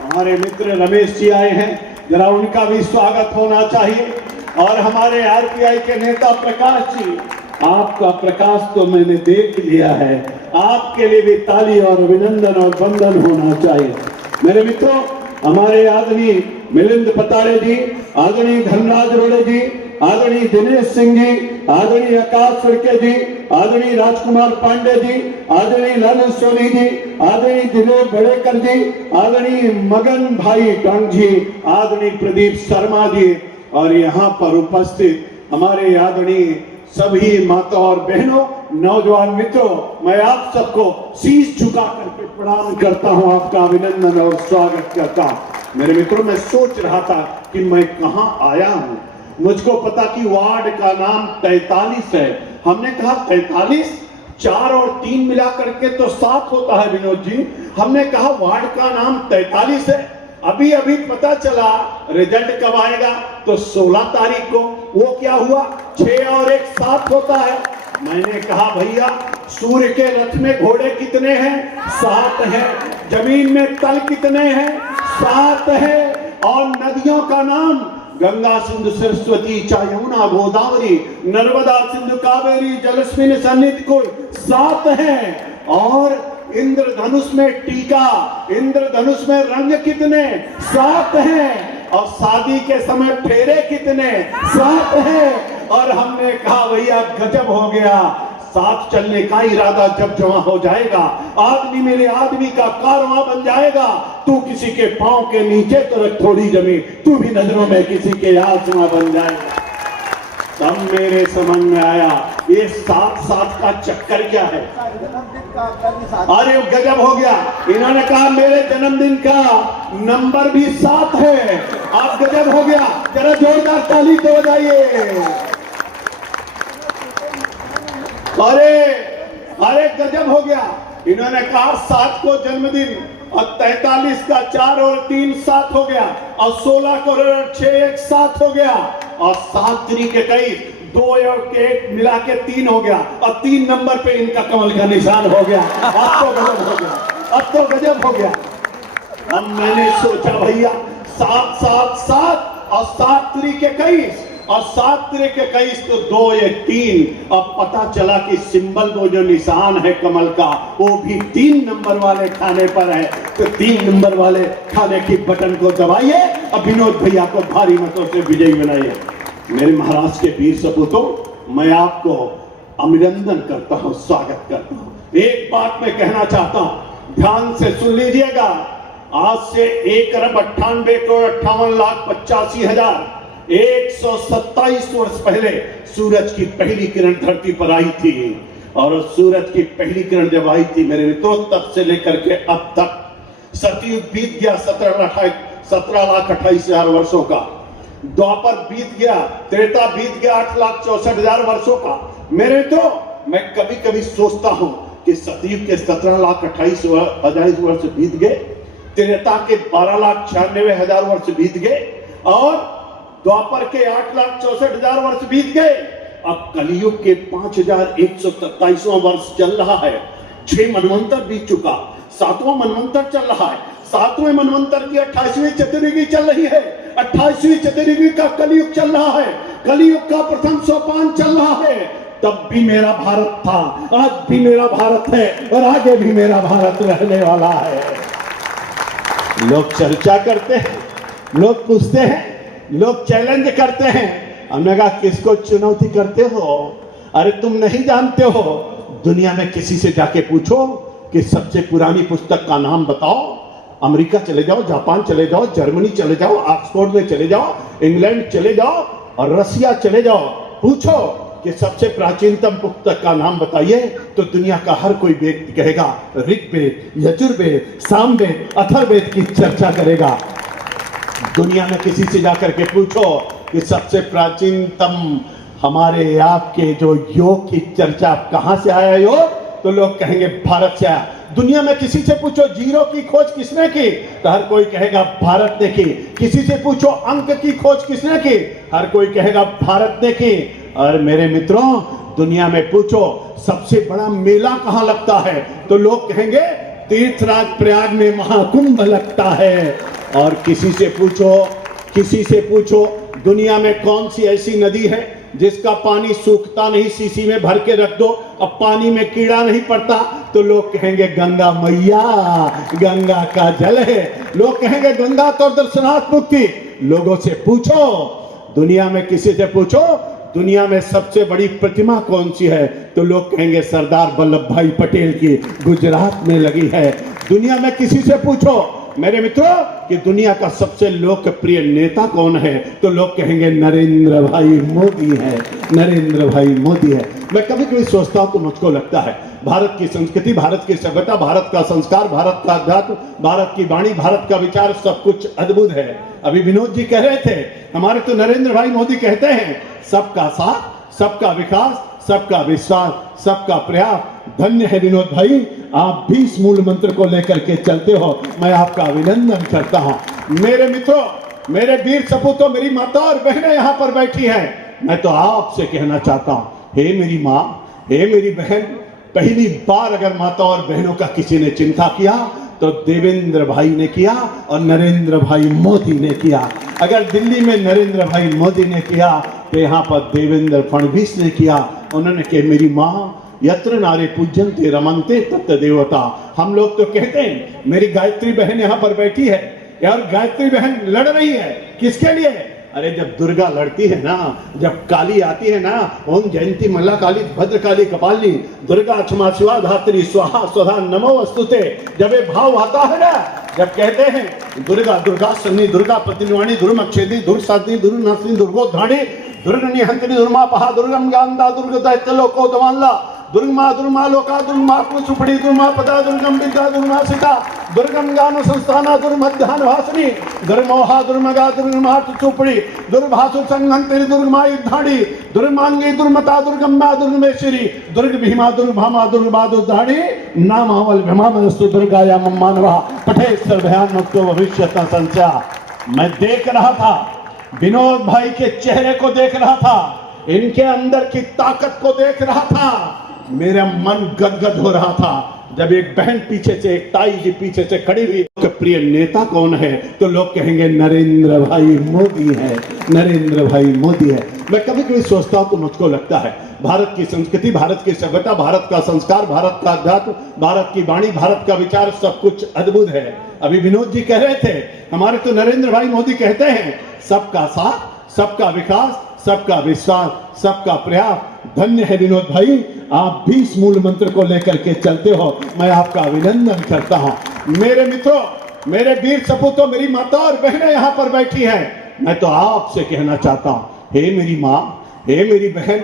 हमारे मित्र रमेश जी आए हैं, जरा उनका भी स्वागत होना चाहिए, और हमारे आरपीआई के नेता प्रकाश जी, आपका प्रकाश तो मैंने देख लिया है, आपके लिए भी ताली और अभिनंदन और वंदन होना चाहिए। मेरे मित्रों, हमारे आदरणीय मिलिंद पताड़े जी, आदरणीय धनराज रोड़े जी, आदरणीय दिनेश सिंह जी, आदरणीय आकाश फड़के जी, आदरणीय राजकुमार पांडे जी, आदरणीय लालू सोनी जी, आदरणीय दिलीप बड़ेकर जी, आदरणीय मगन भाई टंग जी, आदरणीय प्रदीप शर्मा जी, और यहाँ पर उपस्थित हमारे आदरणीय सभी माता और बहनों, नौजवान मित्रों, मैं आप सबको शीश झुका करके प्रणाम करता हूं, आपका अभिनंदन और स्वागत करता हूं। मेरे मित्रों, मैं सोच रहा था कि मैं कहां आया हूं। मुझको पता कि वार्ड का नाम 43 है। हमने कहा 43, 4 और 3 मिला करके तो 7 होता है विनोद जी। हमने कहा वार्ड का नाम 43 है, अभी अभी पता चला रिजल्ट कब आएगा, तो 16 तारीख को। वो क्या हुआ, 6 और 1 7 होता है। मैंने कहा भैया सूर्य के रथ में घोड़े कितने हैं, 7 हैं। जमीन में तल कितने हैं, 7 है। और नदियों का नाम गंगा सिंधु सरस्वती च यमुना गोदावरी नर्मदा सिंधु कावेरी जलस्मिन सन्निधि को 7 है। और इंद्रधनुष में टीका, इंद्रधनुष में रंग कितने, 7 हैं। और शादी के समय फेरे कितने, 7 हैं। और हमने कहा भैया गजब हो गया, साथ चलने का इरादा जब जमा हो जाएगा, आदमी मेरे आदमी का कारवां बन जाएगा। तू किसी के पांव के नीचे तो रख थोड़ी जमीन, तू भी नजरों में किसी के आसमां बन जाएगा। तब मेरे समझ में आया ये 7 का चक्कर क्या है। अरे गजब हो गया। इन्होंने कहा मेरे जन्मदिन का नंबर भी 7 है। आप गजब हो गया, जरा जोरदार ताली तो बजाइए। अरे गजब हो गया। इन्होंने कहा 7 को जन्मदिन और 43 का 4 और 3 7 हो गया। और 16 को 6 1 7 हो गया। और 7 3 के 21, 2 और 1 मिला के 3 हो गया। और 3 नंबर पे इनका कमल का निशान हो गया। अब तो गजब हो गया, अब तो गजब हो गया। अब मैंने सोचा भैया 7 7 7 और 7 3 के 21 और 7 3 के 21 तो 2 1 3। अब पता चला कि सिंबल वो जो निशान है कमल का वो भी 3 नंबर वाले खाने पर है। तो 3 नंबर वाले खाने की बटन को दबाइए और विनोद भैया को भारी मतों से विजयी बनाइए। मेरे महाराष्ट्र के वीर सपूतों, मैं आपको अभिनंदन करता हूं, स्वागत करता हूं। एक बात मैं कहना चाहता हूं, ध्यान से सुन लीजिएगा। आज से 1,98,58,85,000 127 वर्ष पहले सूरज की पहली किरण धरती पर आई थी। और सूरज की पहली किरण जब आई थी मेरे मित्रों, तब से लेकर के अब तक सतयुग बीत गया 17,28,000 वर्षों का। द्वापर बीत गया, त्रेता बीत गया 8,64,000 वर्षों का। मेरे मित्रों, मैं कभी कभी सोचता हूं कि सतयुग के 17,28,000 वर्ष बीत गए, त्रेता के 12,96,000 वर्ष बीत गए और द्वापर के 8,64,000 वर्ष बीत गए। अब कलयुग के 5,127वां वर्ष चल रहा है। 6 मनवंतर बीत चुका, 7वां मनवंतर चल रहा है। 7वें मनवंतर की 28वीं चतुर्युगी चल रही है। 28वीं चतुर्युगी का कलयुग चल रहा है। कलयुग का प्रथम सोपान चल रहा है। तब भी मेरा भारत था, आज भी मेरा भारत है और आगे भी मेरा भारत रहने वाला है। लोग चर्चा करते हैं, लोग पूछते हैं, लोग चैलेंज करते हैं। हमने कहा किसको चुनौती करते हो? अरे तुम नहीं जानते हो, दुनिया में किसी से जाके पूछो कि सबसे पुरानी पुस्तक का नाम बताओ। अमेरिका चले जाओ, जापान चले जाओ, जर्मनी चले जाओ, ऑक्सफोर्ड में चले जाओ, इंग्लैंड चले जाओ और रसिया चले जाओ, पूछो कि सबसे प्राचीनतम पुस्तक का नाम बताइए, तो दुनिया का हर कोई व्यक्ति कहेगा ऋग्वेद, यजुर्वेद, सामवेद, अथर्ववेद की चर्चा करेगा। दुनिया में किसी से जाकर के पूछो कि सबसे प्राचीनतम हमारे आपके जो योग की चर्चा कहां से आया योग, तो लोग कहेंगे भारत से आया। दुनिया में किसी से पूछो जीरो की खोज किसने की, तो हर कोई कहेगा भारत ने की। किसी से पूछो अंक की खोज किसने की, हर कोई कहेगा भारत ने की। और मेरे मित्रों, दुनिया में पूछो सबसे बड़ा मेला कहां लगता है, तो लोग कहेंगे तीर्थराज प्रयाग में महाकुंभ लगता है। और किसी से पूछो दुनिया में कौन सी ऐसी नदी है जिसका पानी सूखता नहीं, शीशी में भर के रख दो, अब पानी में कीड़ा नहीं पड़ता, तो लोग कहेंगे गंगा मैया, गंगा का जल है। लोग कहेंगे गंगा तो दर्शनार्थ मुक्ति। लोगों से पूछो, दुनिया में किसी से पूछो दुनिया में सबसे बड़ी प्रतिमा कौन सी है, तो लोग कहेंगे सरदार वल्लभ भाई पटेल की गुजरात में लगी है। दुनिया में किसी से पूछो मेरे मित्रों कि दुनिया का सबसे लोकप्रिय नेता कौन है, तो लोग कहेंगे नरेंद्र भाई मोदी है, नरेंद्र भाई मोदी है। मैं कभी कभी सोचता हूं तो मुझको लगता है भारत की संस्कृति, भारत की सभ्यता, भारत का संस्कार, भारत का अध्यात्म, भारत की वाणी, भारत का विचार सब कुछ अद्भुत है। अभी विनोद जी कह रहे थे, हमारे तो नरेंद्र भाई मोदी कहते हैं सबका साथ, सबका विकास, सबका विश्वास, सबका प्रयास, धन्य है विनोद भाई, आप भी इस मूल मंत्र को लेकर के चलते हो, मैं आपका अभिनंदन करता हूं। मेरे मित्रों, मेरे वीर सपूतों, मेरी माता और बहनें यहाँ पर बैठी हैं, मैं तो आपसे कहना चाहता हूं, हे मेरी माँ, हे मेरी बहन, पहली बार अगर माता और बहनों का किसी ने चिंता किया तो देवेंद्र भाई ने किया और नरेंद्र भाई मोदी ने किया। अगर दिल्ली में नरेंद्र भाई मोदी ने किया तो यहाँ पर देवेंद्र फडणवीस ने किया। उन्होंने कहा, मेरी माँ, यत्र नारे पूज्यन्ते रमन्ते तत्र देवता। हम लोग तो कहते हैं, मेरी गायत्री बहन यहाँ पर बैठी है, यार गायत्री बहन लड़ रही है, किसके लिए? अरे जब दुर्गा लड़ती है ना, जब काली आती है ना, ओम जयंती मल्ला काली भद्रकाली कपालिनी दुर्गा क्षमा शिवा धात्री स्वाहा स्वधा नमो वस्तुते, जब ये भाव आता है ना, जब कहते हैं दुर्गा दुर्गा सन्नी दुर्गा प्रतिनिवाणी दुर्मक्षेदी दुर्साधिनी दुर्नाशिनी दुर्गोद्धाणी दुर्गणी हंतनी दुर्मापहा दुर्गम ज्ञानदा दुर्ग दैत्य लोको दवानला दुर्गमा दुर्मा लोका दुर्मा सुपड़ी दुर्मा पदा दुर्गम विद्या दुर्मा सीता दुर्गम ज्ञान संस्थाना दुर्मध्यान भासनी दुर्मोहा दुर्मगा दुर्मा चुपड़ी दुर्भासु संगंतरी दुर्गमा युद्धाड़ी दुर्मांगी दुर्मता दुर्गम्मा दुर्गमेश्वरी दुर्ग भीमा दुर्भामा दुर्गा दुर्धाड़ी नामावल भीमास्तु दुर्गाया मानवा पठे सर्वयान मुक्तो भविष्यत संख्या। मैं देख रहा था, विनोद भाई के चेहरे को देख रहा था, इनके अंदर की ताकत को देख रहा था, मेरा मन गदगद हो रहा था। जब एक बहन पीछे से, एक ताई जी पीछे से खड़ी हुई, तो प्रिय नेता कौन है? तो लोग कहेंगे नरेंद्र भाई मोदी है, नरेंद्र भाई मोदी है। मैं कभी कभी सोचता हूं तो मुझको लगता है भारत की संस्कृति, भारत की सभ्यता, भारत का संस्कार, भारत का अध्यात्म, भारत की वाणी, भारत का विचार, सब कुछ अद्भुत है। अभी विनोद जी कह रहे थे, हमारे तो नरेंद्र भाई मोदी कहते हैं, सबका साथ, सबका विकास, सबका विश्वास, सबका प्रयास। धन्य है विनोद भाई, आप भी इस मूल मंत्र को लेकर के चलते हो, मैं आपका अभिनंदन करता हूं। मेरे मित्रों, मेरे वीर सपूतों, मेरी माता और बहनें यहाँ पर बैठी हैं, मैं तो आपसे कहना चाहता हूं, हे मेरी माँ, हे मेरी बहन,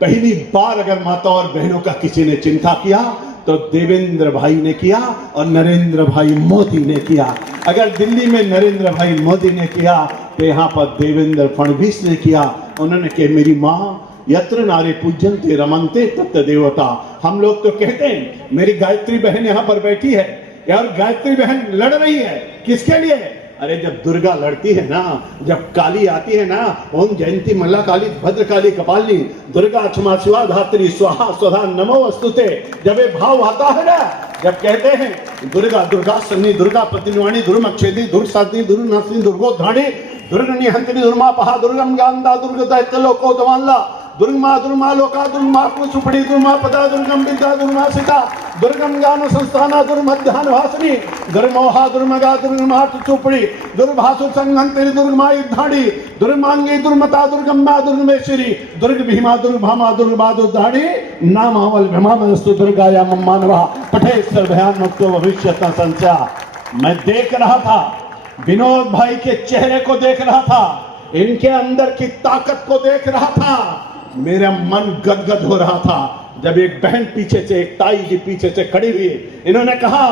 पहली बार अगर माता और बहनों का किसी ने चिंता किया तो देवेंद्र भाई ने किया और नरेंद्र भाई मोदी ने किया। अगर दिल्ली में नरेंद्र भाई मोदी ने किया तो यहाँ पर देवेंद्र फडणवीस ने किया। उन्होंने कहा, मेरी माँ, यत्र नारे पूज्यन्ते रमन्ते तत्र देवता। हम लोग तो कहते हैं, मेरी गायत्री बहन यहाँ पर बैठी है, यार गायत्री बहन लड़ रही है, किसके लिए? अरे जब दुर्गा लड़ती है ना, जब काली आती है ना, ओम जयंती मल्ला काली भद्रकाली कपालिनी दुर्गा क्षमा शिवा धात्री स्वाहा स्वधा नमो वस्तुते, जब ये भाव आता है ना, जब कहते हैं दुर्गा दुर्गा सन्नी दुर्गा प्रतिनिवाणी दुर्मक्षेदी दुर्साधिनी दुर्नाशिनी दुर्गोद्धाणी दुर्गणी हंतनी दुर्मापहा दुर्गम ज्ञानदा दुर्ग दैत्य लोको दवानला दुर्गमा दुर्मा लोका दुर्मा सुपड़ी दुर्मा पदा दुर्गम विद्या दुर्मा सीता दुर्गम ज्ञान संस्थाना दुर्मध्यान भासनी दुर्मोहा दुर्मगा दुर्मा चुपड़ी दुर्भासु संगंतरी दुर्गमा युद्धाड़ी दुर्मांगी दुर्मता दुर्गम्मा दुर्गमेश्वरी दुर्ग भीमा दुर्भामा दुर्गा दुर्धाड़ी नामावल भीमास्तु दुर्गाया मानवा पठे सर्वयान मुक्तो भविष्यत संख्या। मैं देख रहा था, विनोद भाई के चेहरे को देख रहा था, इनके अंदर की ताकत को देख रहा था, मेरा मन गदगद हो रहा था। जब एक बहन पीछे से, एक ताई जी पीछे से खड़ी हुई, इन्होंने कहा,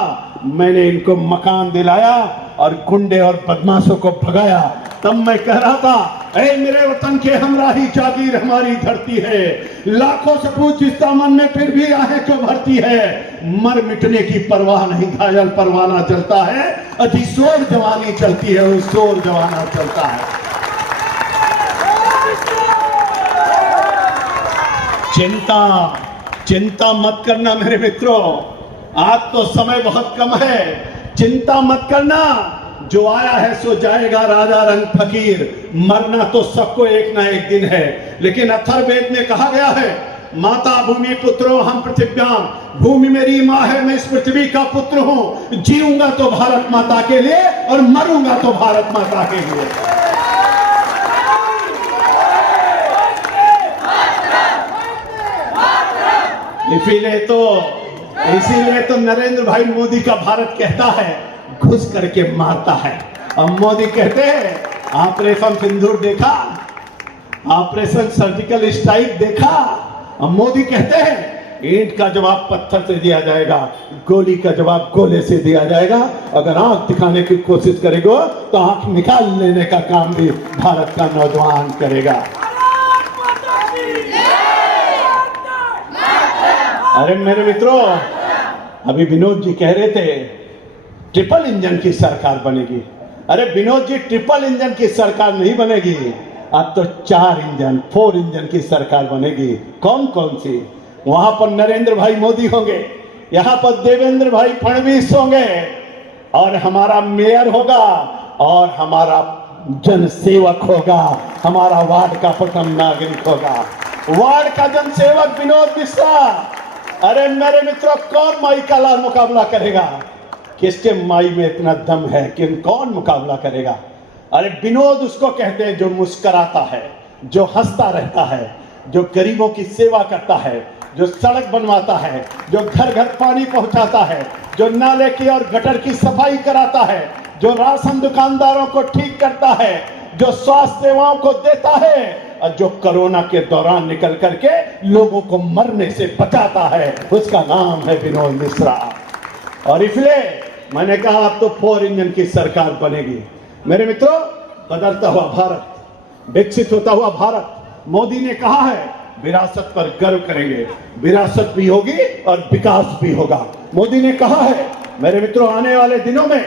मैंने इनको मकान दिलाया और गुंडे और बदमाशों को भगाया। तब मैं कह रहा था, ऐ मेरे वतन के हमराही जागीर हमारी धरती है, लाखों सपूत जिस दामन में फिर भी आहें क्यों भरती है, मर मिटने की परवाह नहीं, घायल परवाना चलता है, अधिशोर जवानी चलती है, शोर जवाना चलता है। चिंता मत करना मेरे मित्रों, आज तो समय बहुत कम है, चिंता मत करना, जो आया है सो जाएगा, राजा रंग फकीर, मरना तो सबको एक ना एक दिन है। लेकिन अथर्ववेद में कहा गया है, माता भूमि पुत्रो हम पृथिव्याम, भूमि मेरी माँ है, मैं इस पृथ्वी का पुत्र हूं, जीऊंगा तो भारत माता के लिए और मरूंगा तो भारत माता के लिए। इसीलिए तो नरेंद्र भाई मोदी का भारत कहता है, घुस करके मारता है। अब मोदी कहते हैं, ऑपरेशन सिंदूर देखा, ऑपरेशन सर्जिकल स्ट्राइक देखा। अब मोदी कहते हैं, ईंट का जवाब पत्थर से दिया जाएगा, गोली का जवाब गोले से दिया जाएगा। अगर आंख दिखाने की कोशिश करेगा तो आंख निकाल लेने का काम भी भारत का नौजवान करेगा। अरे मेरे मित्रों, अभी विनोद जी कह रहे थे ट्रिपल इंजन की सरकार बनेगी। अरे विनोद जी, ट्रिपल इंजन की सरकार नहीं बनेगी, अब तो 4 इंजन की सरकार बनेगी। कौन कौन सी? वहां पर नरेंद्र भाई मोदी होंगे, यहां पर देवेंद्र भाई फडणवीस होंगे, और हमारा मेयर होगा, और हमारा जनसेवक होगा, हमारा वार्ड का प्रथम नागरिक होगा, वार्ड का जनसेवक विनोद मिश्रा। अरे मेरे मित्रों, कौन माई का लाल मुकाबला करेगा? किसके माई में इतना दम है कि कौन मुकाबला करेगा? अरे विनोद उसको कहते हैं जो मुस्कुराता है, जो हंसता रहता है, जो गरीबों की सेवा करता है, जो सड़क बनवाता है, जो घर घर पानी पहुंचाता है, जो नाले की और गटर की सफाई कराता है, जो राशन दुकानदारों को ठीक करता है, जो स्वास्थ्य सेवाओं को देता है, और जो कोरोना के दौरान निकल करके लोगों को मरने से बचाता है, उसका नाम है विनोद मिश्रा। और इसलिए मैंने कहा अब तो 4 इंजन की सरकार बनेगी। मेरे मित्रों, बदलता हुआ भारत, विकसित होता हुआ भारत, मोदी ने कहा है विरासत पर गर्व करेंगे, विरासत भी होगी और विकास भी होगा। मोदी ने कहा है मेरे मित्रों, आने वाले दिनों में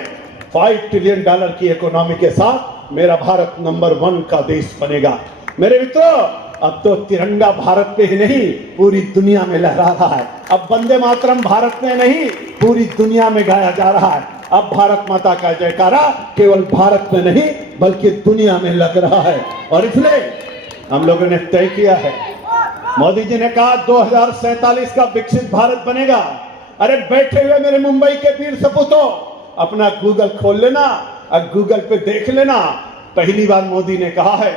$5 ट्रिलियन की इकोनॉमी के साथ मेरा भारत नंबर 1 का देश बनेगा। मेरे मित्रों, अब तो तिरंगा भारत पे ही नहीं पूरी दुनिया में लहरा रहा है। अब वंदे मातरम भारत में नहीं पूरी दुनिया में गाया जा रहा है। अब भारत माता का जयकारा केवल भारत में नहीं बल्कि दुनिया में लग रहा है। और इसलिए हम लोगों ने तय किया है, मोदी जी ने कहा 2047 का विकसित भारत बनेगा। अरे बैठे हुए मेरे मुंबई के वीर सपूतों, अपना गूगल खोल लेना और गूगल पे देख लेना। पहली बार मोदी ने कहा है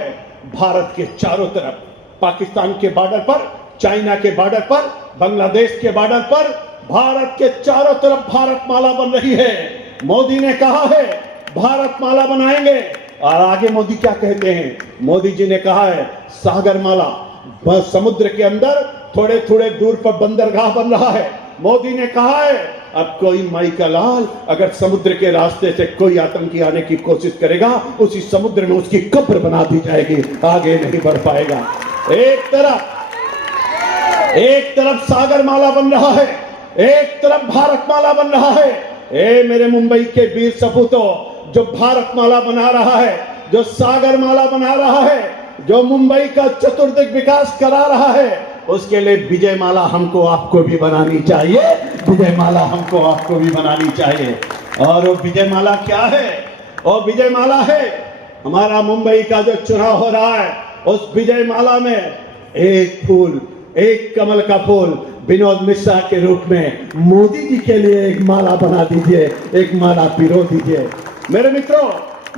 भारत के चारों तरफ, पाकिस्तान के बॉर्डर पर, चाइना के बॉर्डर पर, बांग्लादेश के बॉर्डर पर, भारत के चारों तरफ भारत माला बन रही है। मोदी ने कहा है भारत माला बनाएंगे। और आगे मोदी क्या कहते हैं? मोदी जी ने कहा है सागर माला, समुद्र के अंदर थोड़े थोड़े दूर पर बंदरगाह बन रहा है। मोदी ने कहा है अब कोई माई का लाल अगर समुद्र के रास्ते से कोई आतंकी आने की कोशिश करेगा, उसी समुद्र में उसकी कब्र बना दी जाएगी, आगे नहीं बढ़ पाएगा। एक तरफ सागर माला बन रहा है, एक तरफ भारत माला बन रहा है। ए मेरे मुंबई के वीर सपूतों, जो भारत माला बना रहा है, जो सागर माला बना रहा है, जो मुंबई का चतुर्दिक विकास करा रहा है, उसके लिए विजय माला हमको आपको भी बनानी चाहिए। विजय माला हमको आपको भी बनानी चाहिए। और वो विजय माला क्या है? वो विजय माला है हमारा मुंबई का जो चुनाव हो रहा है, उस विजय माला में एक फूल, एक कमल का फूल विनोद मिश्रा के रूप में मोदी जी के लिए एक माला बना दीजिए, एक माला पिरो दीजिए। मेरे मित्रों,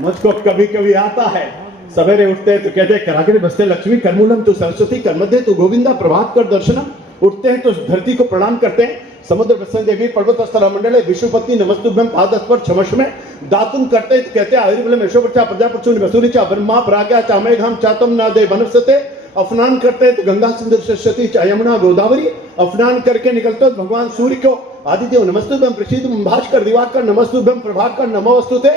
मुझको कभी कभी आता है, सवेरे उठते हैं तो कहते हैं कराग्रे बस्ते लक्ष्मी कर्मूलम तु सरस्वती कर्मध्य तु गोविंदा प्रभात कर दर्शनम। उठते हैं तो धरती को प्रणाम करते हैं, समुद्र प्रसन्न देवी पर्वत स्थल मंडले विश्वपति नमस्तुभ्यं पादस्पर क्षमस्मे दातुम करते हैं तो कहते हैं आयुर्बलम यशोवर्चा प्रजापति वसूरी चा ब्रह्मा प्राज्ञा चामेघम चातम नादे वनस्पते। स्नान करते हैं तो गंगा सिंधु सरस्वती चा यमुना गोदावरी। स्नान करके निकलते हो भगवान सूर्य को आदित्य नमस्तुभ्यं प्रसीदं भास्कर दिवाकर नमस्तुभ्यं प्रभाकर नमोस्तुते।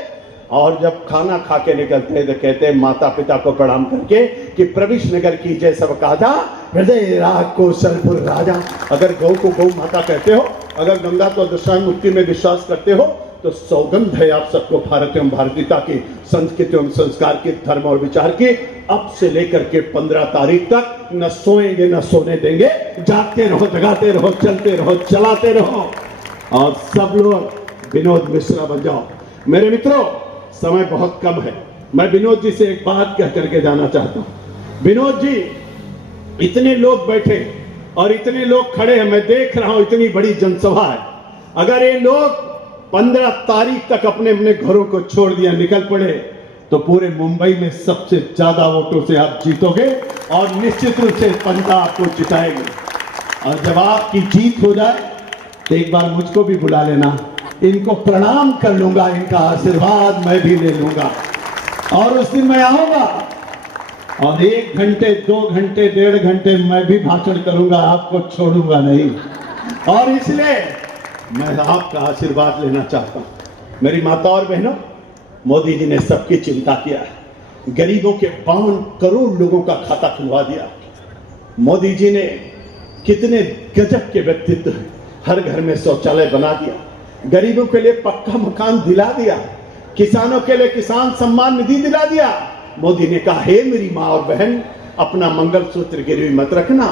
और जब खाना खा के निकलते हैं तो कहते हैं माता पिता को प्रणाम करके कि प्रविश नगर की जय सब काजा हृदय राग कौशलपुर राजा। अगर गौ को गौ माता कहते हो, अगर गंगा तो दशा मुक्ति में विश्वास करते हो, तो सौगंध है आप सबको भारत एवं भारतीयता की, संस्कृति एवं संस्कार की, धर्म और विचार की। अब से लेकर के 15 तारीख तक न सोएंगे न सोने देंगे, जागते रहो, जगाते रहो, चलते रहो, चलाते रहो और सब लोग विनोद मिश्रा बन जाओ। मेरे मित्रों, समय बहुत कम है, मैं विनोद जी से एक बात कह करके जाना चाहता हूं। विनोद जी, इतने लोग बैठे और इतने लोग खड़े हैं, मैं देख रहा हूं इतनी बड़ी जनसभा है। अगर ये लोग 15 तारीख तक अपने अपने घरों को छोड़ दिया, निकल पड़े, तो पूरे मुंबई में सबसे ज्यादा वोटों से आप जीतोगे और निश्चित रूप से पंजा आपको जिताएंगे। और जब आपकी जीत हो जाए तो एक बार मुझको भी बुला लेना, इनको प्रणाम कर लूंगा, इनका आशीर्वाद मैं भी ले लूंगा। और उस दिन मैं आऊंगा और 1 घंटे 2 घंटे 1.5 घंटे मैं भी भाषण करूंगा, आपको छोड़ूंगा नहीं। और इसलिए मैं आपका आशीर्वाद लेना चाहता हूं। मेरी माता और बहनों, मोदी जी ने सबकी चिंता किया है, गरीबों के 52 करोड़ लोगों का खाता खुलवा दिया। मोदी जी ने कितने गजब के व्यक्तित्व हैं। हर घर में शौचालय बना दिया, गरीबों के लिए पक्का मकान दिला दिया, किसानों के लिए किसान सम्मान निधि दिला दिया। मोदी ने कहा, हे मेरी माँ और बहन, अपना मंगलसूत्र गिरवी मत रखना।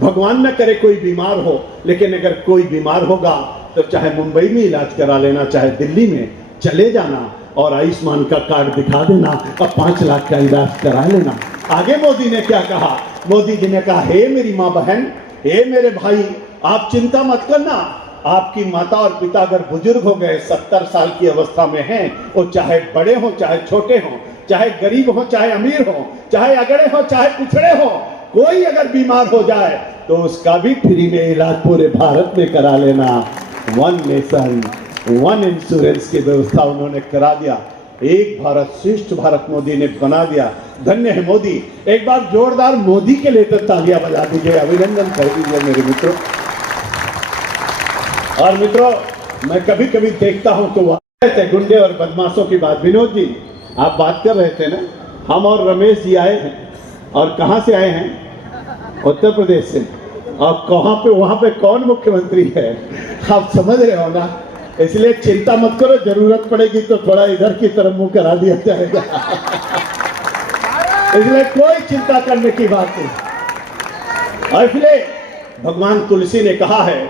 भगवान न करे कोई बीमार हो, लेकिन अगर कोई बीमार होगा तो चाहे मुंबई में इलाज करा लेना, चाहे दिल्ली में चले जाना और आयुष्मान का कार्ड दिखा देना और 5 लाख का इलाज करा लेना। आगे मोदी ने क्या कहा? मोदी जी ने कहा, हे मेरी माँ बहन, हे मेरे भाई, आप चिंता मत करना। आपकी माता और पिता अगर बुजुर्ग हो गए, 70 साल की अवस्था में हैं, वो चाहे बड़े हो चाहे छोटे हो, चाहे गरीब हो चाहे अमीर हो, चाहे अगड़े हो चाहे पिछड़े हो, कोई अगर बीमार हो जाए तो उसका भी फ्री में इलाज पूरे भारत में करा लेना। 1 नेशन 1 इंश्योरेंस की व्यवस्था उन्होंने करा दिया। एक भारत श्रेष्ठ भारत मोदी ने बना दिया। धन्य है मोदी। एक बार जोरदार मोदी के लिए तो तालियां बजा दीजिए, अभिनंदन कर दीजिए मेरे मित्रों। और मित्रों, मैं कभी कभी देखता हूं तो थे गुंडे और बदमाशों की बात। विनोद जी, आप बात कर रहे थे ना, हम और रमेश जी आए हैं, और कहां से आए हैं? उत्तर प्रदेश से। और कहां पे, वहां पे कौन मुख्यमंत्री है आप समझ रहे हो ना, इसलिए चिंता मत करो, जरूरत पड़ेगी तो थोड़ा इधर की तरफ मुंह करा दिया जाएगा। इसलिए कोई चिंता करने की बात नहीं। और इसलिए भगवान तुलसी ने कहा है,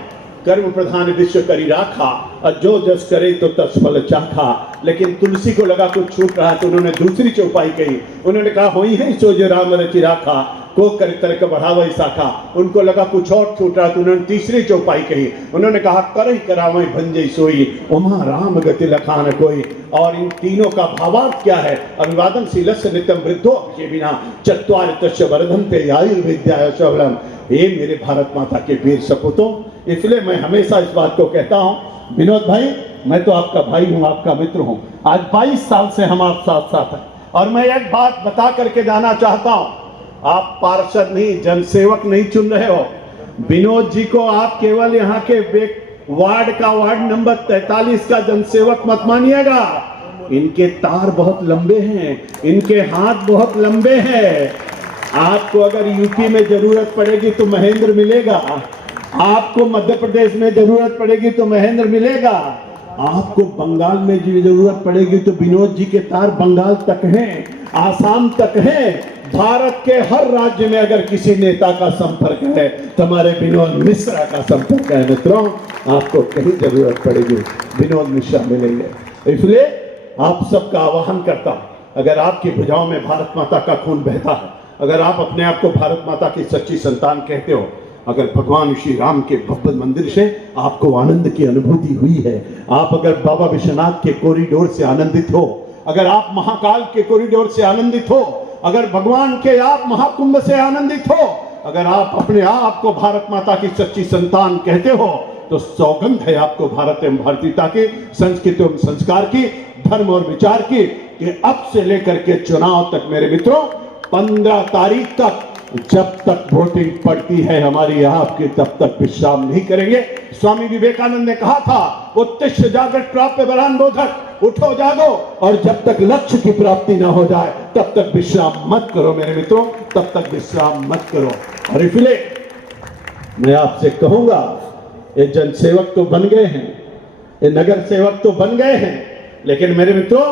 कर्म प्रधान विश्व करी राखा, और जो जस करे तो तस फल चाखा। लेकिन तुलसी को लगा कुछ छूट रहा, तो उन्होंने दूसरी चौपाई कही। उन्होंने कहा, होई है सो जो राम रचि राखा, को कर तरक बढ़ावा शाखा। उनको लगा कुछ और छूट रहा, तो उन्होंने तीसरी चौपाई कही। उन्होंने कहा, कर ही करावे भंजई सोई, उमा राम गति लखान कोई। और इन तीनों का भावार्थ क्या है? अभिवादन शीलस्य नित्यम वृद्धो के बिना चत्वार तस्य वर्धन्ते आयुर्विद्या शबलम। ये मेरे भारत माता के वीर सपूतों, इसलिए मैं हमेशा इस बात को कहता हूं, विनोद भाई, मैं तो आपका भाई हूं, आपका मित्र हूं। आज 22 साल से हम आप साथ साथ हैं। और मैं एक बात बता करके जाना चाहता हूं, आप पार्षद नहीं, जनसेवक नहीं चुन रहे हो। विनोद जी को आप केवल यहाँ के वार्ड का, वार्ड नंबर 43 का जनसेवक मत मानिएगा। इनके तार बहुत लंबे हैं, इनके हाथ बहुत लंबे हैं। आपको अगर यूपी में जरूरत पड़ेगी तो महेंद्र मिलेगा, आपको मध्य प्रदेश में जरूरत पड़ेगी तो महेंद्र मिलेगा, आपको बंगाल में जरूरत पड़ेगी तो विनोद जी के तार बंगाल तक हैं, आसाम तक हैं। भारत के हर राज्य में अगर किसी नेता का संपर्क है तो हमारे विनोद मिश्रा का संपर्क है। मित्रों, आपको कहीं जरूरत पड़ेगी विनोद मिश्रा मिलेंगे। इसलिए आप सबका आह्वान करता हूं, अगर आपकी भुजाओं में भारत माता का खून बहता है, अगर आप अपने आप को भारत माता की सच्ची संतान कहते हो, अगर भगवान श्री राम के भव्य मंदिर से आपको आनंद की अनुभूति हुई है, आप अगर बाबा विश्वनाथ के कॉरिडोर से आनंदित हो, अगर आप महाकाल के कॉरिडोर से आनंदित हो, अगर भगवान के आप महाकुंभ से आनंदित हो, अगर आप अपने आप को भारत माता की सच्ची संतान कहते हो, तो सौगंध है आपको भारत एवं भारतीयता की, संस्कृति एवं संस्कार की, धर्म और विचार की, कि अब से लेकर के चुनाव तक मेरे मित्रों, 15 तारीख तक जब तक वोटिंग पड़ती है हमारी आपकी, तब तक विश्राम नहीं करेंगे। स्वामी विवेकानंद ने कहा था, उत्तिष्ठ जागृत प्राप्य बलान बोधक, उठो जागो, और जब तक लक्ष्य की प्राप्ति ना हो जाए तब तक विश्राम मत करो मेरे मित्रों, तब तक विश्राम मत करो। और इसलिए मैं आपसे कहूंगा, ये जनसेवक तो बन गए हैं, ये नगर सेवक तो बन गए हैं, लेकिन मेरे मित्रों,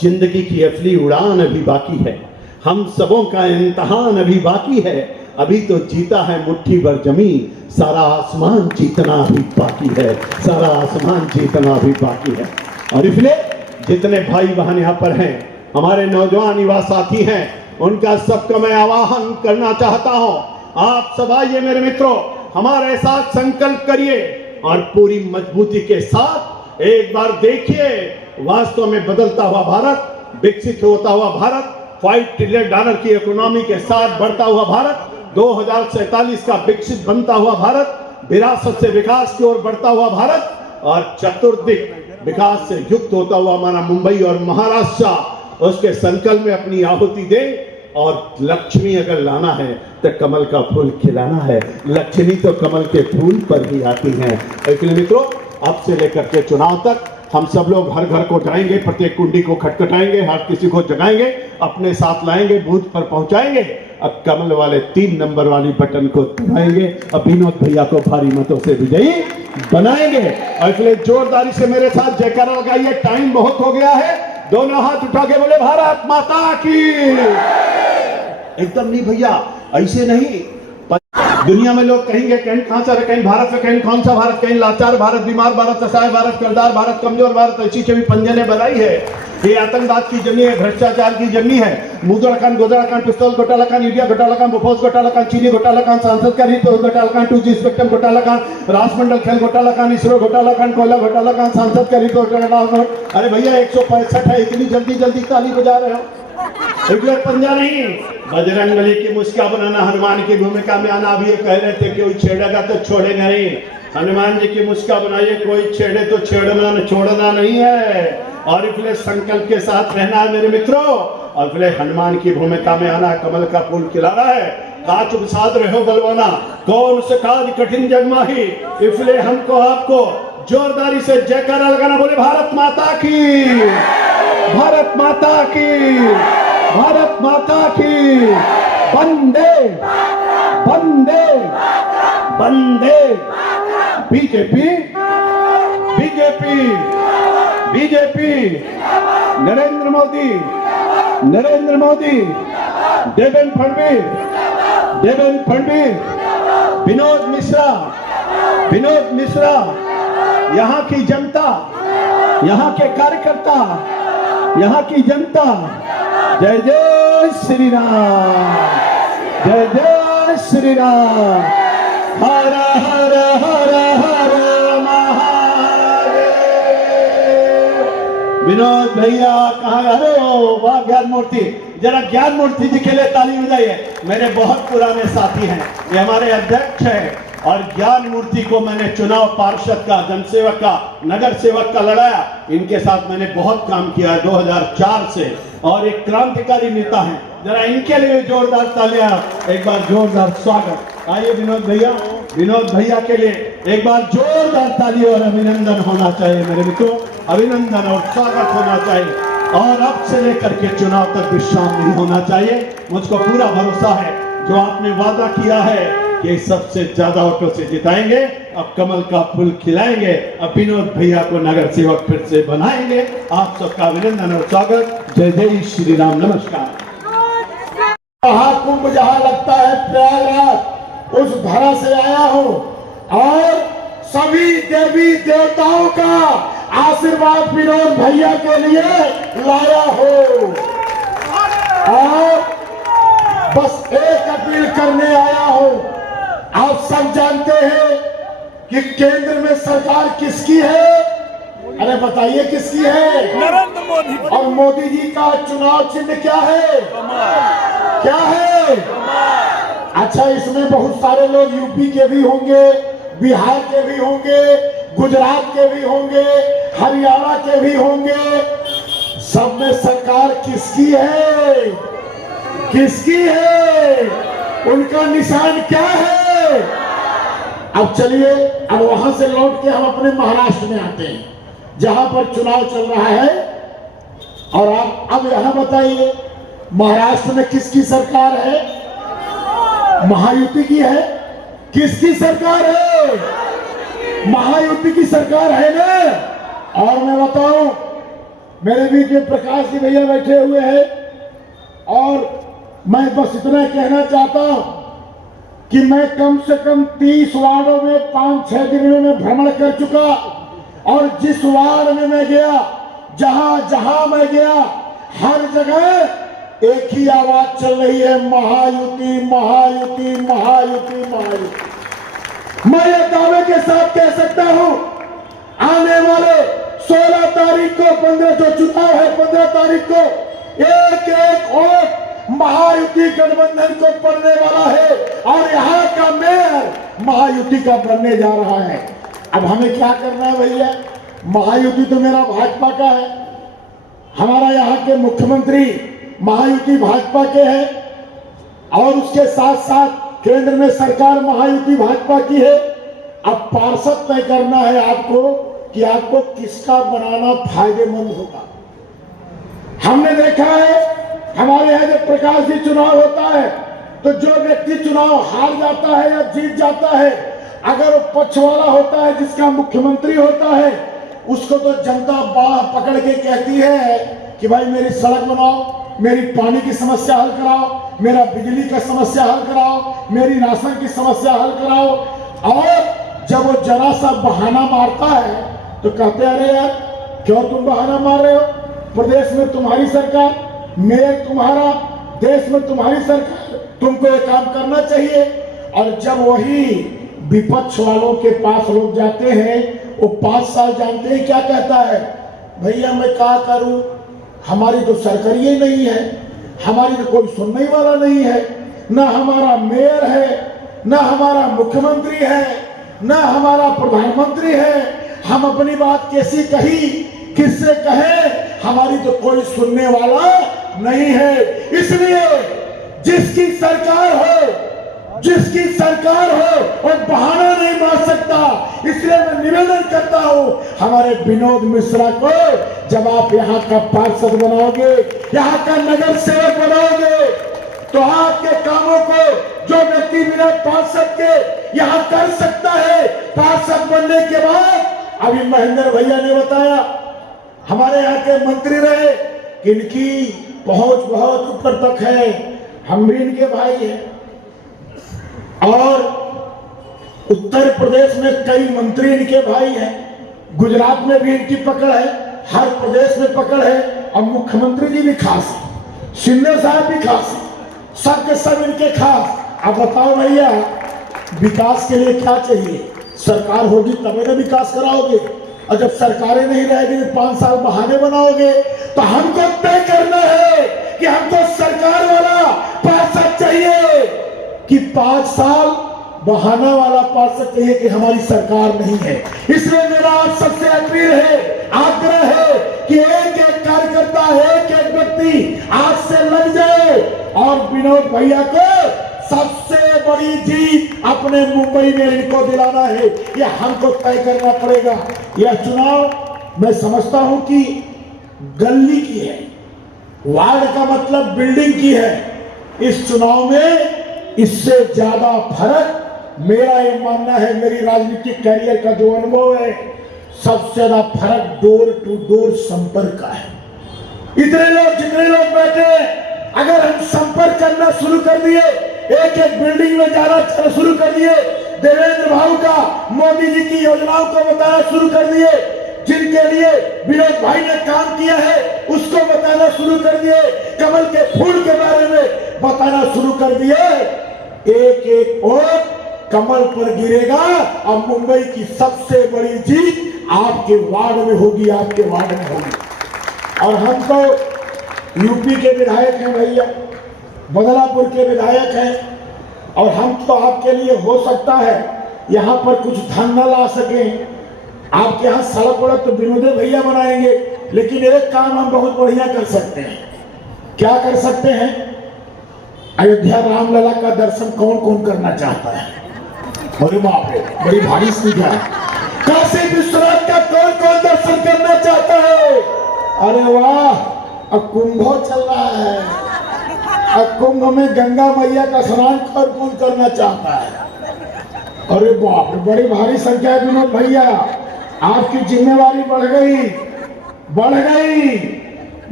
जिंदगी की असली उड़ान अभी बाकी है। हम सबों का इम्तिहान अभी बाकी है। अभी तो जीता है मुट्ठी भर जमीन, सारा आसमान जीतना अभी बाकी है, सारा आसमान जीतना अभी बाकी है। और इसलिए जितने भाई बहन यहाँ पर हैं, हमारे नौजवान युवा साथी हैं, उनका सबका मैं आह्वान करना चाहता हूँ, आप सब आइए मेरे मित्रों, हमारे साथ संकल्प करिए और पूरी मजबूती के साथ एक बार देखिए, वास्तव में बदलता हुआ भारत, विकसित होता हुआ भारत, $5 ट्रिलियन की इकोनॉमी के साथ बढ़ता हुआ भारत, 2047 का विकसित बनता हुआ भारत, विरासत से विकास की ओर बढ़ता हुआ भारत, और चतुर्दिक विकास से युक्त होता हुआ हमारा मुंबई और महाराष्ट्र, उसके संकल्प में अपनी आहुति दे। और लक्ष्मी अगर लाना है तो कमल का फूल खिलाना है, लक्ष्मी तो कमल के फूल पर ही आती है। इसलिए मित्रों, अब से लेकर के चुनाव तक हम सब लोग हर घर को जाएंगे, प्रत्येक कुंडी को खटखटाएंगे, हर किसी को जगाएंगे अपने साथ लाएंगे, बूथ पर पहुंचाएंगे। अब कमल वाले 3 नंबर वाली बटन को दबाएंगे, अब विनोद भैया को भारी मतों से विजयी बनाएंगे। और इसलिए जोरदारी से मेरे साथ जयकारा लगाइए। टाइम बहुत हो गया है, दोनों हाथ उठा के बोले भारत माता की। एकदम नहीं भैया, ऐसे नहीं। दुनिया में लोग कहेंगे कहीं कहां से, कहीं भारत में, कहीं कौन सा भारत, कहीं लाचार भारत, बीमार भारत, असहाय भारत, करदार भारत, कमजोर भारत। ऐसी छवि पंजे ने बनाई है। ये आतंकवाद की जर्नी है, भ्रष्टाचार की जर्नी है। मुद्राकांड, गोदाकांड, पिस्तौल घोटाला कांड, मीडिया घोटाला कांड, बोफोर्स घोटाला कांड, चीनी घोटाला कांड, सांसद का रीत घोटाला कांड, 2G स्पेक्ट्रम घोटाला कांड, राष्ट्रमंडल खेल घोटाला कांड, इसरो घोटाला कांड, कोयला घोटाला कांड, सांसद का रीत घोटाला कांड। अरे भैया 165 है, इतनी जल्दी जल्दी ताली बजा रहे हो। एक पंजा नहीं, बजरंगबली की मुस्का बनाना, हनुमान की भूमिका में आना। अभी ये कह रहे थे कि कोई छेड़ेगा तो छोड़ेगा नहीं। हनुमान जी की मुस्का बनाइए, कोई छेड़े तो छेड़ना छोड़ना नहीं है। और इसलिए संकल्प के साथ रहना है मेरे मित्रों। और इसलिए हनुमान की भूमिका में आना है, कमल का फूल खिलाना है। काच साध रहे बलवाना, कौन से काज कठिन जगमाही। इसलिए हमको आपको जोरदारी से जयकारा लगाना, बोले भारत माता की, भारत माता की, भारत माता की। वंदे वंदे वंदे। BJP BJP BJP, Narendra Modi, Narendra Modi, Devendra Fadnavis, Devendra Fadnavis, Vinod Mishra, Vinod Mishra. यहाँ की जनता, यहाँ के कार्यकर्ता, यहाँ की जनता, जय जय श्री राम, जय जय श्री राम। हर हर हर हर महादेव। विनोद भैया कहाँ? अरे वाह, ज्ञान मूर्ति, जरा ज्ञान मूर्ति जी के लिए ताली बजाइए। मेरे बहुत पुराने साथी हैं, ये हमारे अध्यक्ष हैं। और ज्ञान मूर्ति को मैंने चुनाव पार्षद का, जनसेवक का, नगर सेवक का लड़ाया। इनके साथ मैंने बहुत काम किया है 2004 से। और एक क्रांतिकारी नेता हैं, जरा इनके लिए जोरदार तालियां, एक बार जोरदार स्वागत। आइए विनोद भैया, विनोद भैया के लिए एक बार जोरदार ताली और अभिनंदन होना चाहिए मेरे मित्रों। अभिनंदन और स्वागत होना चाहिए। और अब से लेकर के चुनाव तक विश्राम नहीं होना चाहिए। मुझको पूरा भरोसा है, जो आपने वादा किया है कि सबसे ज्यादा वोटों से जिताएंगे, अब कमल का फूल खिलाएंगे, अब विनोद भैया को नगर सेवक फिर से बनाएंगे। आप सबका अभिनंदन और स्वागत। जय जय श्री राम, नमस्कार। महाकुंभ जहाँ लगता है प्रयागराज, उस धरा से आया हूँ और सभी देवी देवताओं का आशीर्वाद विनोद भैया के लिए लाया हूँ। और बस एक अपील करने आया हूँ। आप सब जानते हैं कि केंद्र में सरकार किसकी है? अरे बताइए किसकी है? नरेंद्र मोदी। और मोदी जी का चुनाव चिन्ह क्या है? क्या है? अच्छा, इसमें बहुत सारे लोग यूपी के भी होंगे, बिहार के भी होंगे, गुजरात के भी होंगे, हरियाणा के भी होंगे। सब में सरकार किसकी है? किसकी है? उनका निशान क्या है? अब चलिए, अब वहां से लौट के हम अपने महाराष्ट्र में आते हैं, जहां पर चुनाव चल रहा है। और आप अब यहां बताइए, महाराष्ट्र में किसकी सरकार है? महायुति की है। किसकी सरकार है? महायुति की सरकार है ना। और मैं बताऊं, मेरे बीच में प्रकाश जी भैया बैठे हुए हैं, और मैं बस इतना कहना चाहता हूं कि मैं कम से कम 30 वार्डों में 5-6 दिन में मैं भ्रमण कर चुका। और जिस वार्ड में मैं गया, जहां जहां मैं गया, हर जगह एक ही आवाज चल रही है, महायुति महायुति महायुति महायुति। मैं ये दावे के साथ कह सकता हूं, आने वाले 16 तारीख को, 15 जो चुनाव है, 15 तारीख को एक एक वोट महायुति गठबंधन को पड़ने वाला है। और यहाँ का मेयर महायुति का बनने जा रहा है। अब हमें क्या करना है भैया? महायुति तो मेरा भाजपा का है, हमारा यहाँ के मुख्यमंत्री महायुति भाजपा के हैं, और उसके साथ साथ केंद्र में सरकार महायुति भाजपा की है। अब पार्षद तय करना है आपको कि आपको किसका बनाना फायदेमंद होगा। हमने देखा है हमारे यहाँ जब प्रकाश जी चुनाव होता है तो जो व्यक्ति चुनाव हार जाता है या जीत जाता है, अगर वो पक्ष वाला होता है जिसका मुख्यमंत्री होता है, उसको तो जनता बाह पकड़ के कहती है कि भाई मेरी सड़क बनाओ, मेरी पानी की समस्या हल कराओ, मेरा बिजली का समस्या हल कराओ, मेरी राशन की समस्या हल कराओ। और जब वो जरा सा बहाना मारता है तो कहते हैं अरे यार क्यों तुम बहाना मार रहे हो, प्रदेश में तुम्हारी सरकार, मेयर तुम्हारा, देश में तुम्हारी सरकार, तुमको ये काम करना चाहिए। और जब वही विपक्ष वालों के पास लोग जाते हैं, वो 5 साल जानते हैं क्या कहता है, भैया मैं क्या करूं, हमारी तो सरकार ही नहीं है, हमारी तो कोई सुनने वाला नहीं है, ना हमारा मेयर है, ना हमारा मुख्यमंत्री है, ना हमारा प्रधानमंत्री है, हम अपनी बात कैसी कही, किससे कहें, हमारी तो कोई सुनने वाला नहीं है। इसलिए जिसकी सरकार हो और बहाना नहीं मार सकता, इसलिए मैं निवेदन करता हूं हमारे विनोद मिश्रा को, जब आप यहाँ का पार्षद बनाओगे, यहाँ का नगर सेवक बनाओगे, तो आपके कामों को जो व्यक्ति बिना पार्षद के यहाँ कर सकता है, पार्षद बनने के बाद, अभी महेंद्र भैया ने बताया हमारे यहाँ के मंत्री रहे कि इनकी पहुंच बहुत ऊपर तक है, हम भी इनके भाई हैं। और उत्तर प्रदेश में कई मंत्री इनके भाई हैं, गुजरात में भी इनकी पकड़ है, हर प्रदेश में पकड़ है, और मुख्यमंत्री जी भी खास, शिंदे साहब भी खास, सब के सब इनके खास। अब बताओ भैया विकास के लिए क्या चाहिए, सरकार होगी तभी ना विकास कराओगे, और जब सरकारें नहीं रहेगी 5 साल बहाने बनाओगे, तो हमको तय करना है कि हमको सरकार वाला पार्षद चाहिए कि 5 साल बहाना वाला पार्षद चाहिए कि हमारी सरकार नहीं है। इसलिए मेरा आप सबसे अपील है, आग्रह है कि एक एक कार्यकर्ता, एक एक व्यक्ति आज से लग जाए और विनोद भैया को सबसे बड़ी जीत अपने मुंबई में इनको दिलाना है, यह हमको तय करना पड़ेगा। यह चुनाव मैं समझता हूं कि गली की है, वार्ड का मतलब बिल्डिंग की है। इस चुनाव में इससे ज्यादा फर्क, मेरा ये मानना है, मेरी राजनीतिक कैरियर का जो अनुभव है, सबसे ज्यादा फर्क डोर टू डोर संपर्क का है। इतने लोग जितने लोग बैठे, अगर हम संपर्क करना शुरू कर दिए, एक एक बिल्डिंग में जाना शुरू कर दिए, देवेंद्र भाऊ का मोदी जी की योजनाओं को बताना शुरू कर दिए, जिनके लिए विनोद भाई ने काम किया है उसको बताना शुरू कर दिए, कमल के फूल के बारे में बताना शुरू कर दिए, एक एक वोट कमल पर गिरेगा और मुंबई की सबसे बड़ी जीत आपके वार्ड में होगी, आपके वार्ड में होगी। और हम तो यूपी के विधायक हैं भैया, बदलापुर के विधायक हैं, और हम तो आपके लिए हो सकता है यहाँ पर कुछ धन न ला सके, आपके यहाँ सड़क वड़क तो विनोद भैया बनाएंगे, लेकिन एक काम हम बहुत बढ़िया कर सकते हैं। क्या कर सकते हैं? अयोध्या रामलला का दर्शन कौन कौन करना चाहता है? अरे बाप रे, बड़ी भारी संख्या है। काशी विश्वनाथ का कौन कौन दर्शन करना चाहता है? अरे वाह, अब कुंभ चल रहा है, अब कुंभ में गंगा मैया का स्नान कौन कौन करना चाहता है? अरे बाप रे, बड़ी भारी संख्या है विनोद भैया, आपकी जिम्मेवारी बढ़ गई।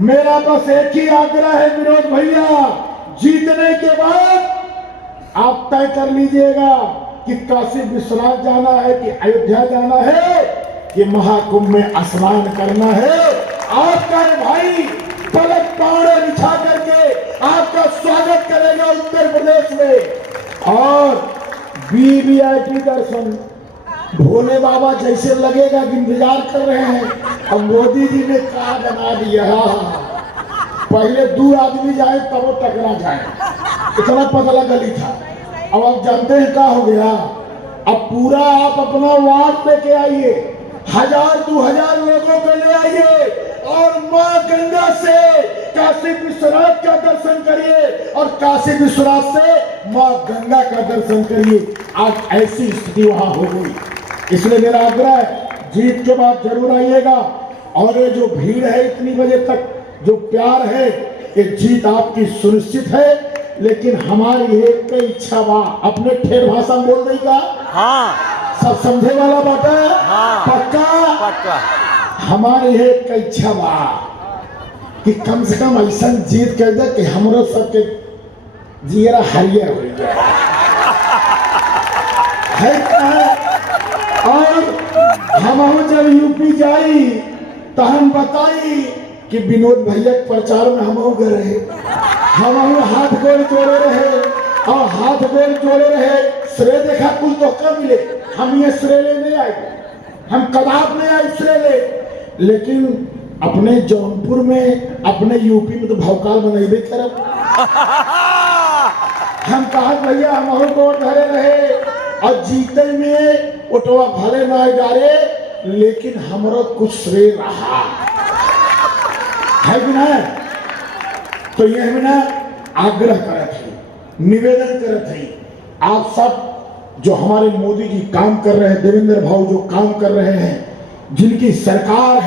मेरा बस एक ही आग्रह है विनोद भैया, जीतने के बाद आप तय कर लीजिएगा कि काशी विश्वनाथ जाना है कि अयोध्या जाना है कि महाकुंभ में स्नान करना है। आपका भाई पलक पावड़े बिछा करके आपका स्वागत करेगा उत्तर प्रदेश में, और वीवीआईपी दर्शन भोले बाबा जैसे लगेगा कि इंतजार कर रहे हैं। अब मोदी जी ने क्या बना दिया, पहले 2 आदमी जाए तब वो टकरा जाए, इतना पतला गली था। अब आप जानते हैं क्या हो गया, अब पूरा आप अपना वार्ड लेके आइए, 1000-2000 लोगों को ले आइए और माँ गंगा से काशी विश्वनाथ का दर्शन करिए और काशी विश्वनाथ से माँ गंगा का दर्शन करिए। आज ऐसी स्थिति वहां हो गई, इसलिए मेरा आग्रह है जीत के बाद जरूर आइएगा। और ये जो भीड़ है इतनी बजे तक, जो प्यार है, ये जीत आपकी सुनिश्चित है, लेकिन हमारी एक इच्छा बा अपने ठेर भाषा में बोल देगा। हाँ सब समझे वाला बात है। हाँ। पक्का हमारी एक इच्छा बा कि कम से कम ऐसा जीत कर दे कि हमरो सबके जियरा हरियर हो जाए है। और हम जब यूपी जाई तो हम बताई कि विनोद भैया के प्रचार में हम गए रहे, हम हाथ गोल जोड़े रहे और हाथ गोल जोड़े रहे। श्रेय देखा कुछ तो कम मिले, हम ये श्रेय ले नहीं आए, हम कदाप नहीं आए श्रेय ले। लेकिन अपने जौनपुर में अपने यूपी में तो भौकाल बनेबे करब। हम कहा भैया हम वोट धरे रहे और जीते में ओटवा भले ना डारे, लेकिन हमारा कुछ श्रेय रहा है कि ना। तो ये हम ना आग्रह करत है, निवेदन करत है, आप सब जो हमारे मोदी जी काम कर रहे हैं, देवेंद्र भाऊ जो काम कर रहे हैं, जिनकी सरकार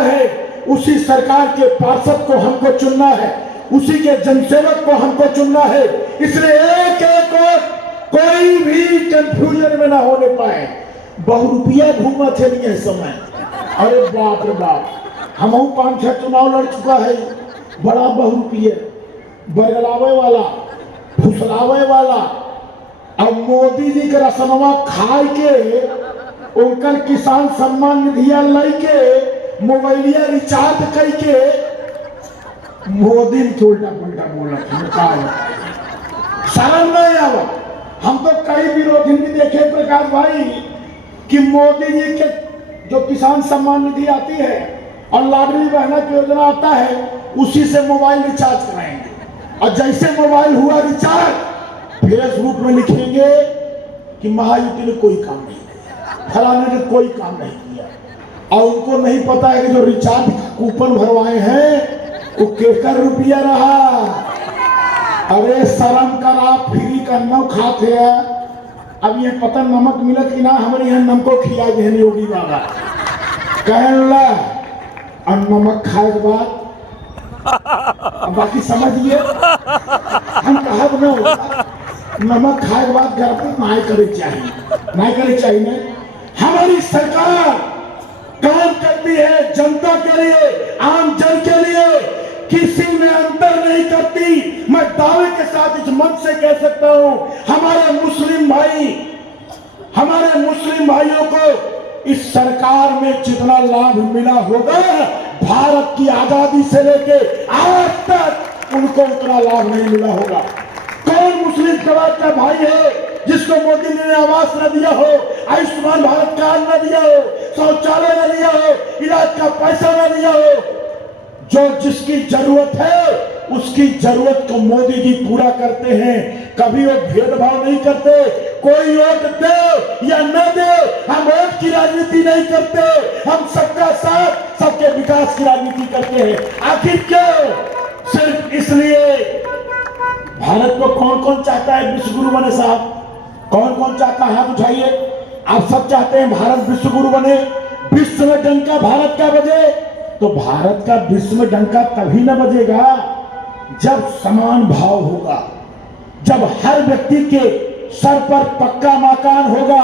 है, उसी सरकार के पार्षद को हमको चुनना है, उसी के जनसेवक को हमको चुनना है। इसलिए एक और कोई भी कंफ्यूजन में ना होने पाए। बहुरूपिया घूमा थे नहीं है समय। अरे बाप रे बाप, हम 5-6 चुनाव लड़ चुका है, बड़ा बहुरूपिया, बरगलावे वाला, फुसलावे वाला। अब मोदी जी के रसनवा खाए के उनकर किसान सम्मान निधिया लाई के मोबाइलिया रिचार्ज कई के मोदी उल्टा पुल्टा बोला शर्म नहीं आवा। हम तो कई विरोधी भी देखे प्रकाश भाई कि मोदी जी के जो किसान सम्मान निधि आती है और लाडली बहना की योजना आता है, उसी से मोबाइल रिचार्ज कराएंगे। और जैसे मोबाइल हुआ रिचार्ज, फेसबुक में लिखेंगे कि महायुति ने कोई काम नहीं किया, फलाने ने कोई काम नहीं किया। और उनको नहीं पता है कि जो रिचार्ज कूपन भरवाए हैं वो केकर रुपया रहा। अरे शर्म कर, आप फ्री का नमक खाते हैं। अब ये पता नमक मिलत कि ना, हमारे यहाँ नमको खिला दे योगी बाबा कहला और नमक खाए के बाद बाकी समझिए हम कहा न होता। नमक खाए के बाद घर पर नहीं करे चाहिए ना। हमारी सरकार काम करती है जनता के लिए, आम जन के लिए, किसी में अंतर नहीं करती। मैं दावे के साथ इस मंच से कह सकता हूं, हमारे मुस्लिम भाइयों को इस सरकार में जितना लाभ मिला होगा, भारत की आजादी से लेके आज तक उनको उतना लाभ नहीं मिला होगा। कौन मुस्लिम समाज का भाई है जिसको मोदी ने आवास न दिया हो, आयुष्मान भारत कार्ड न दिया हो, शौचालय न दिया हो, इलाज का पैसा न दिया हो। जो जिसकी जरूरत है उसकी जरूरत को मोदी जी पूरा करते हैं। कभी वो भेदभाव नहीं करते। कोई वोट दे या न दे, हम वोट की राजनीति नहीं करते, हम सबका साथ सबके विकास की राजनीति करते हैं। आखिर क्यों? सिर्फ इसलिए। भारत को कौन कौन चाहता है विश्व गुरु बने? साहब कौन कौन चाहता है? हाथ उठाइए। आप सब चाहते हैं भारत विश्व गुरु बने, विश्व में डंका भारत का बजे। तो भारत का विश्व में डंका तभी न बजेगा जब समान भाव होगा, जब हर व्यक्ति के सर पर पक्का मकान होगा,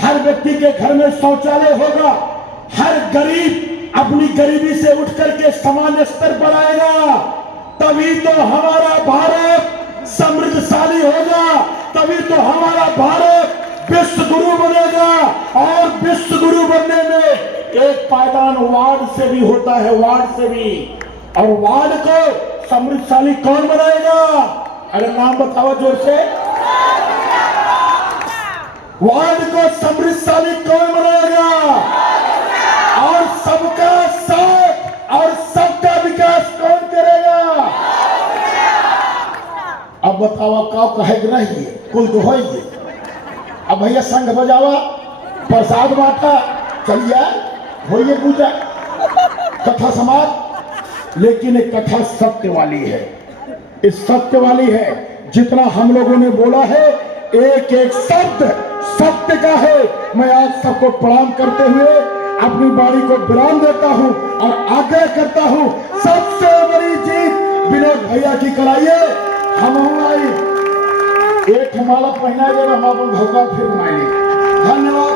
हर व्यक्ति के घर में शौचालय होगा, हर गरीब अपनी गरीबी से उठ करके समान स्तर पर आएगा। तभी तो हमारा भारत समृद्धशाली होगा, तभी तो हमारा भारत विश्व गुरु बनेगा। और विश्व गुरु बनने में एक पायदान वार्ड से भी होता है, वार्ड से भी। और वार्ड को समृद्धशाली कौन बनाएगा? अरे नाम बताओ जोर से। वार्ड को समृद्धशाली कौन बनाएगा? और सबका साथ और सबका विकास कौन करेगा? अब बताओ का कहे नहीं, कुल तो हो ही। अब भैया संघ बजावा, प्रसाद बांटा, चलिए होइए पूजा, कथा समाज। लेकिन एक कथा सत्य वाली है, इस सत्य वाली है। जितना हम लोगों ने बोला है, एक एक शब्द सत्य का है। मैं आज सबको प्रणाम करते हुए अपनी बाणी को विराम देता हूं और आग्रह करता हूं, सबसे बड़ी विनोद भैया की कराइए। हम आई एक माला पहना जब हम अपन भौकाल फिर बनाएंगे। धन्यवाद।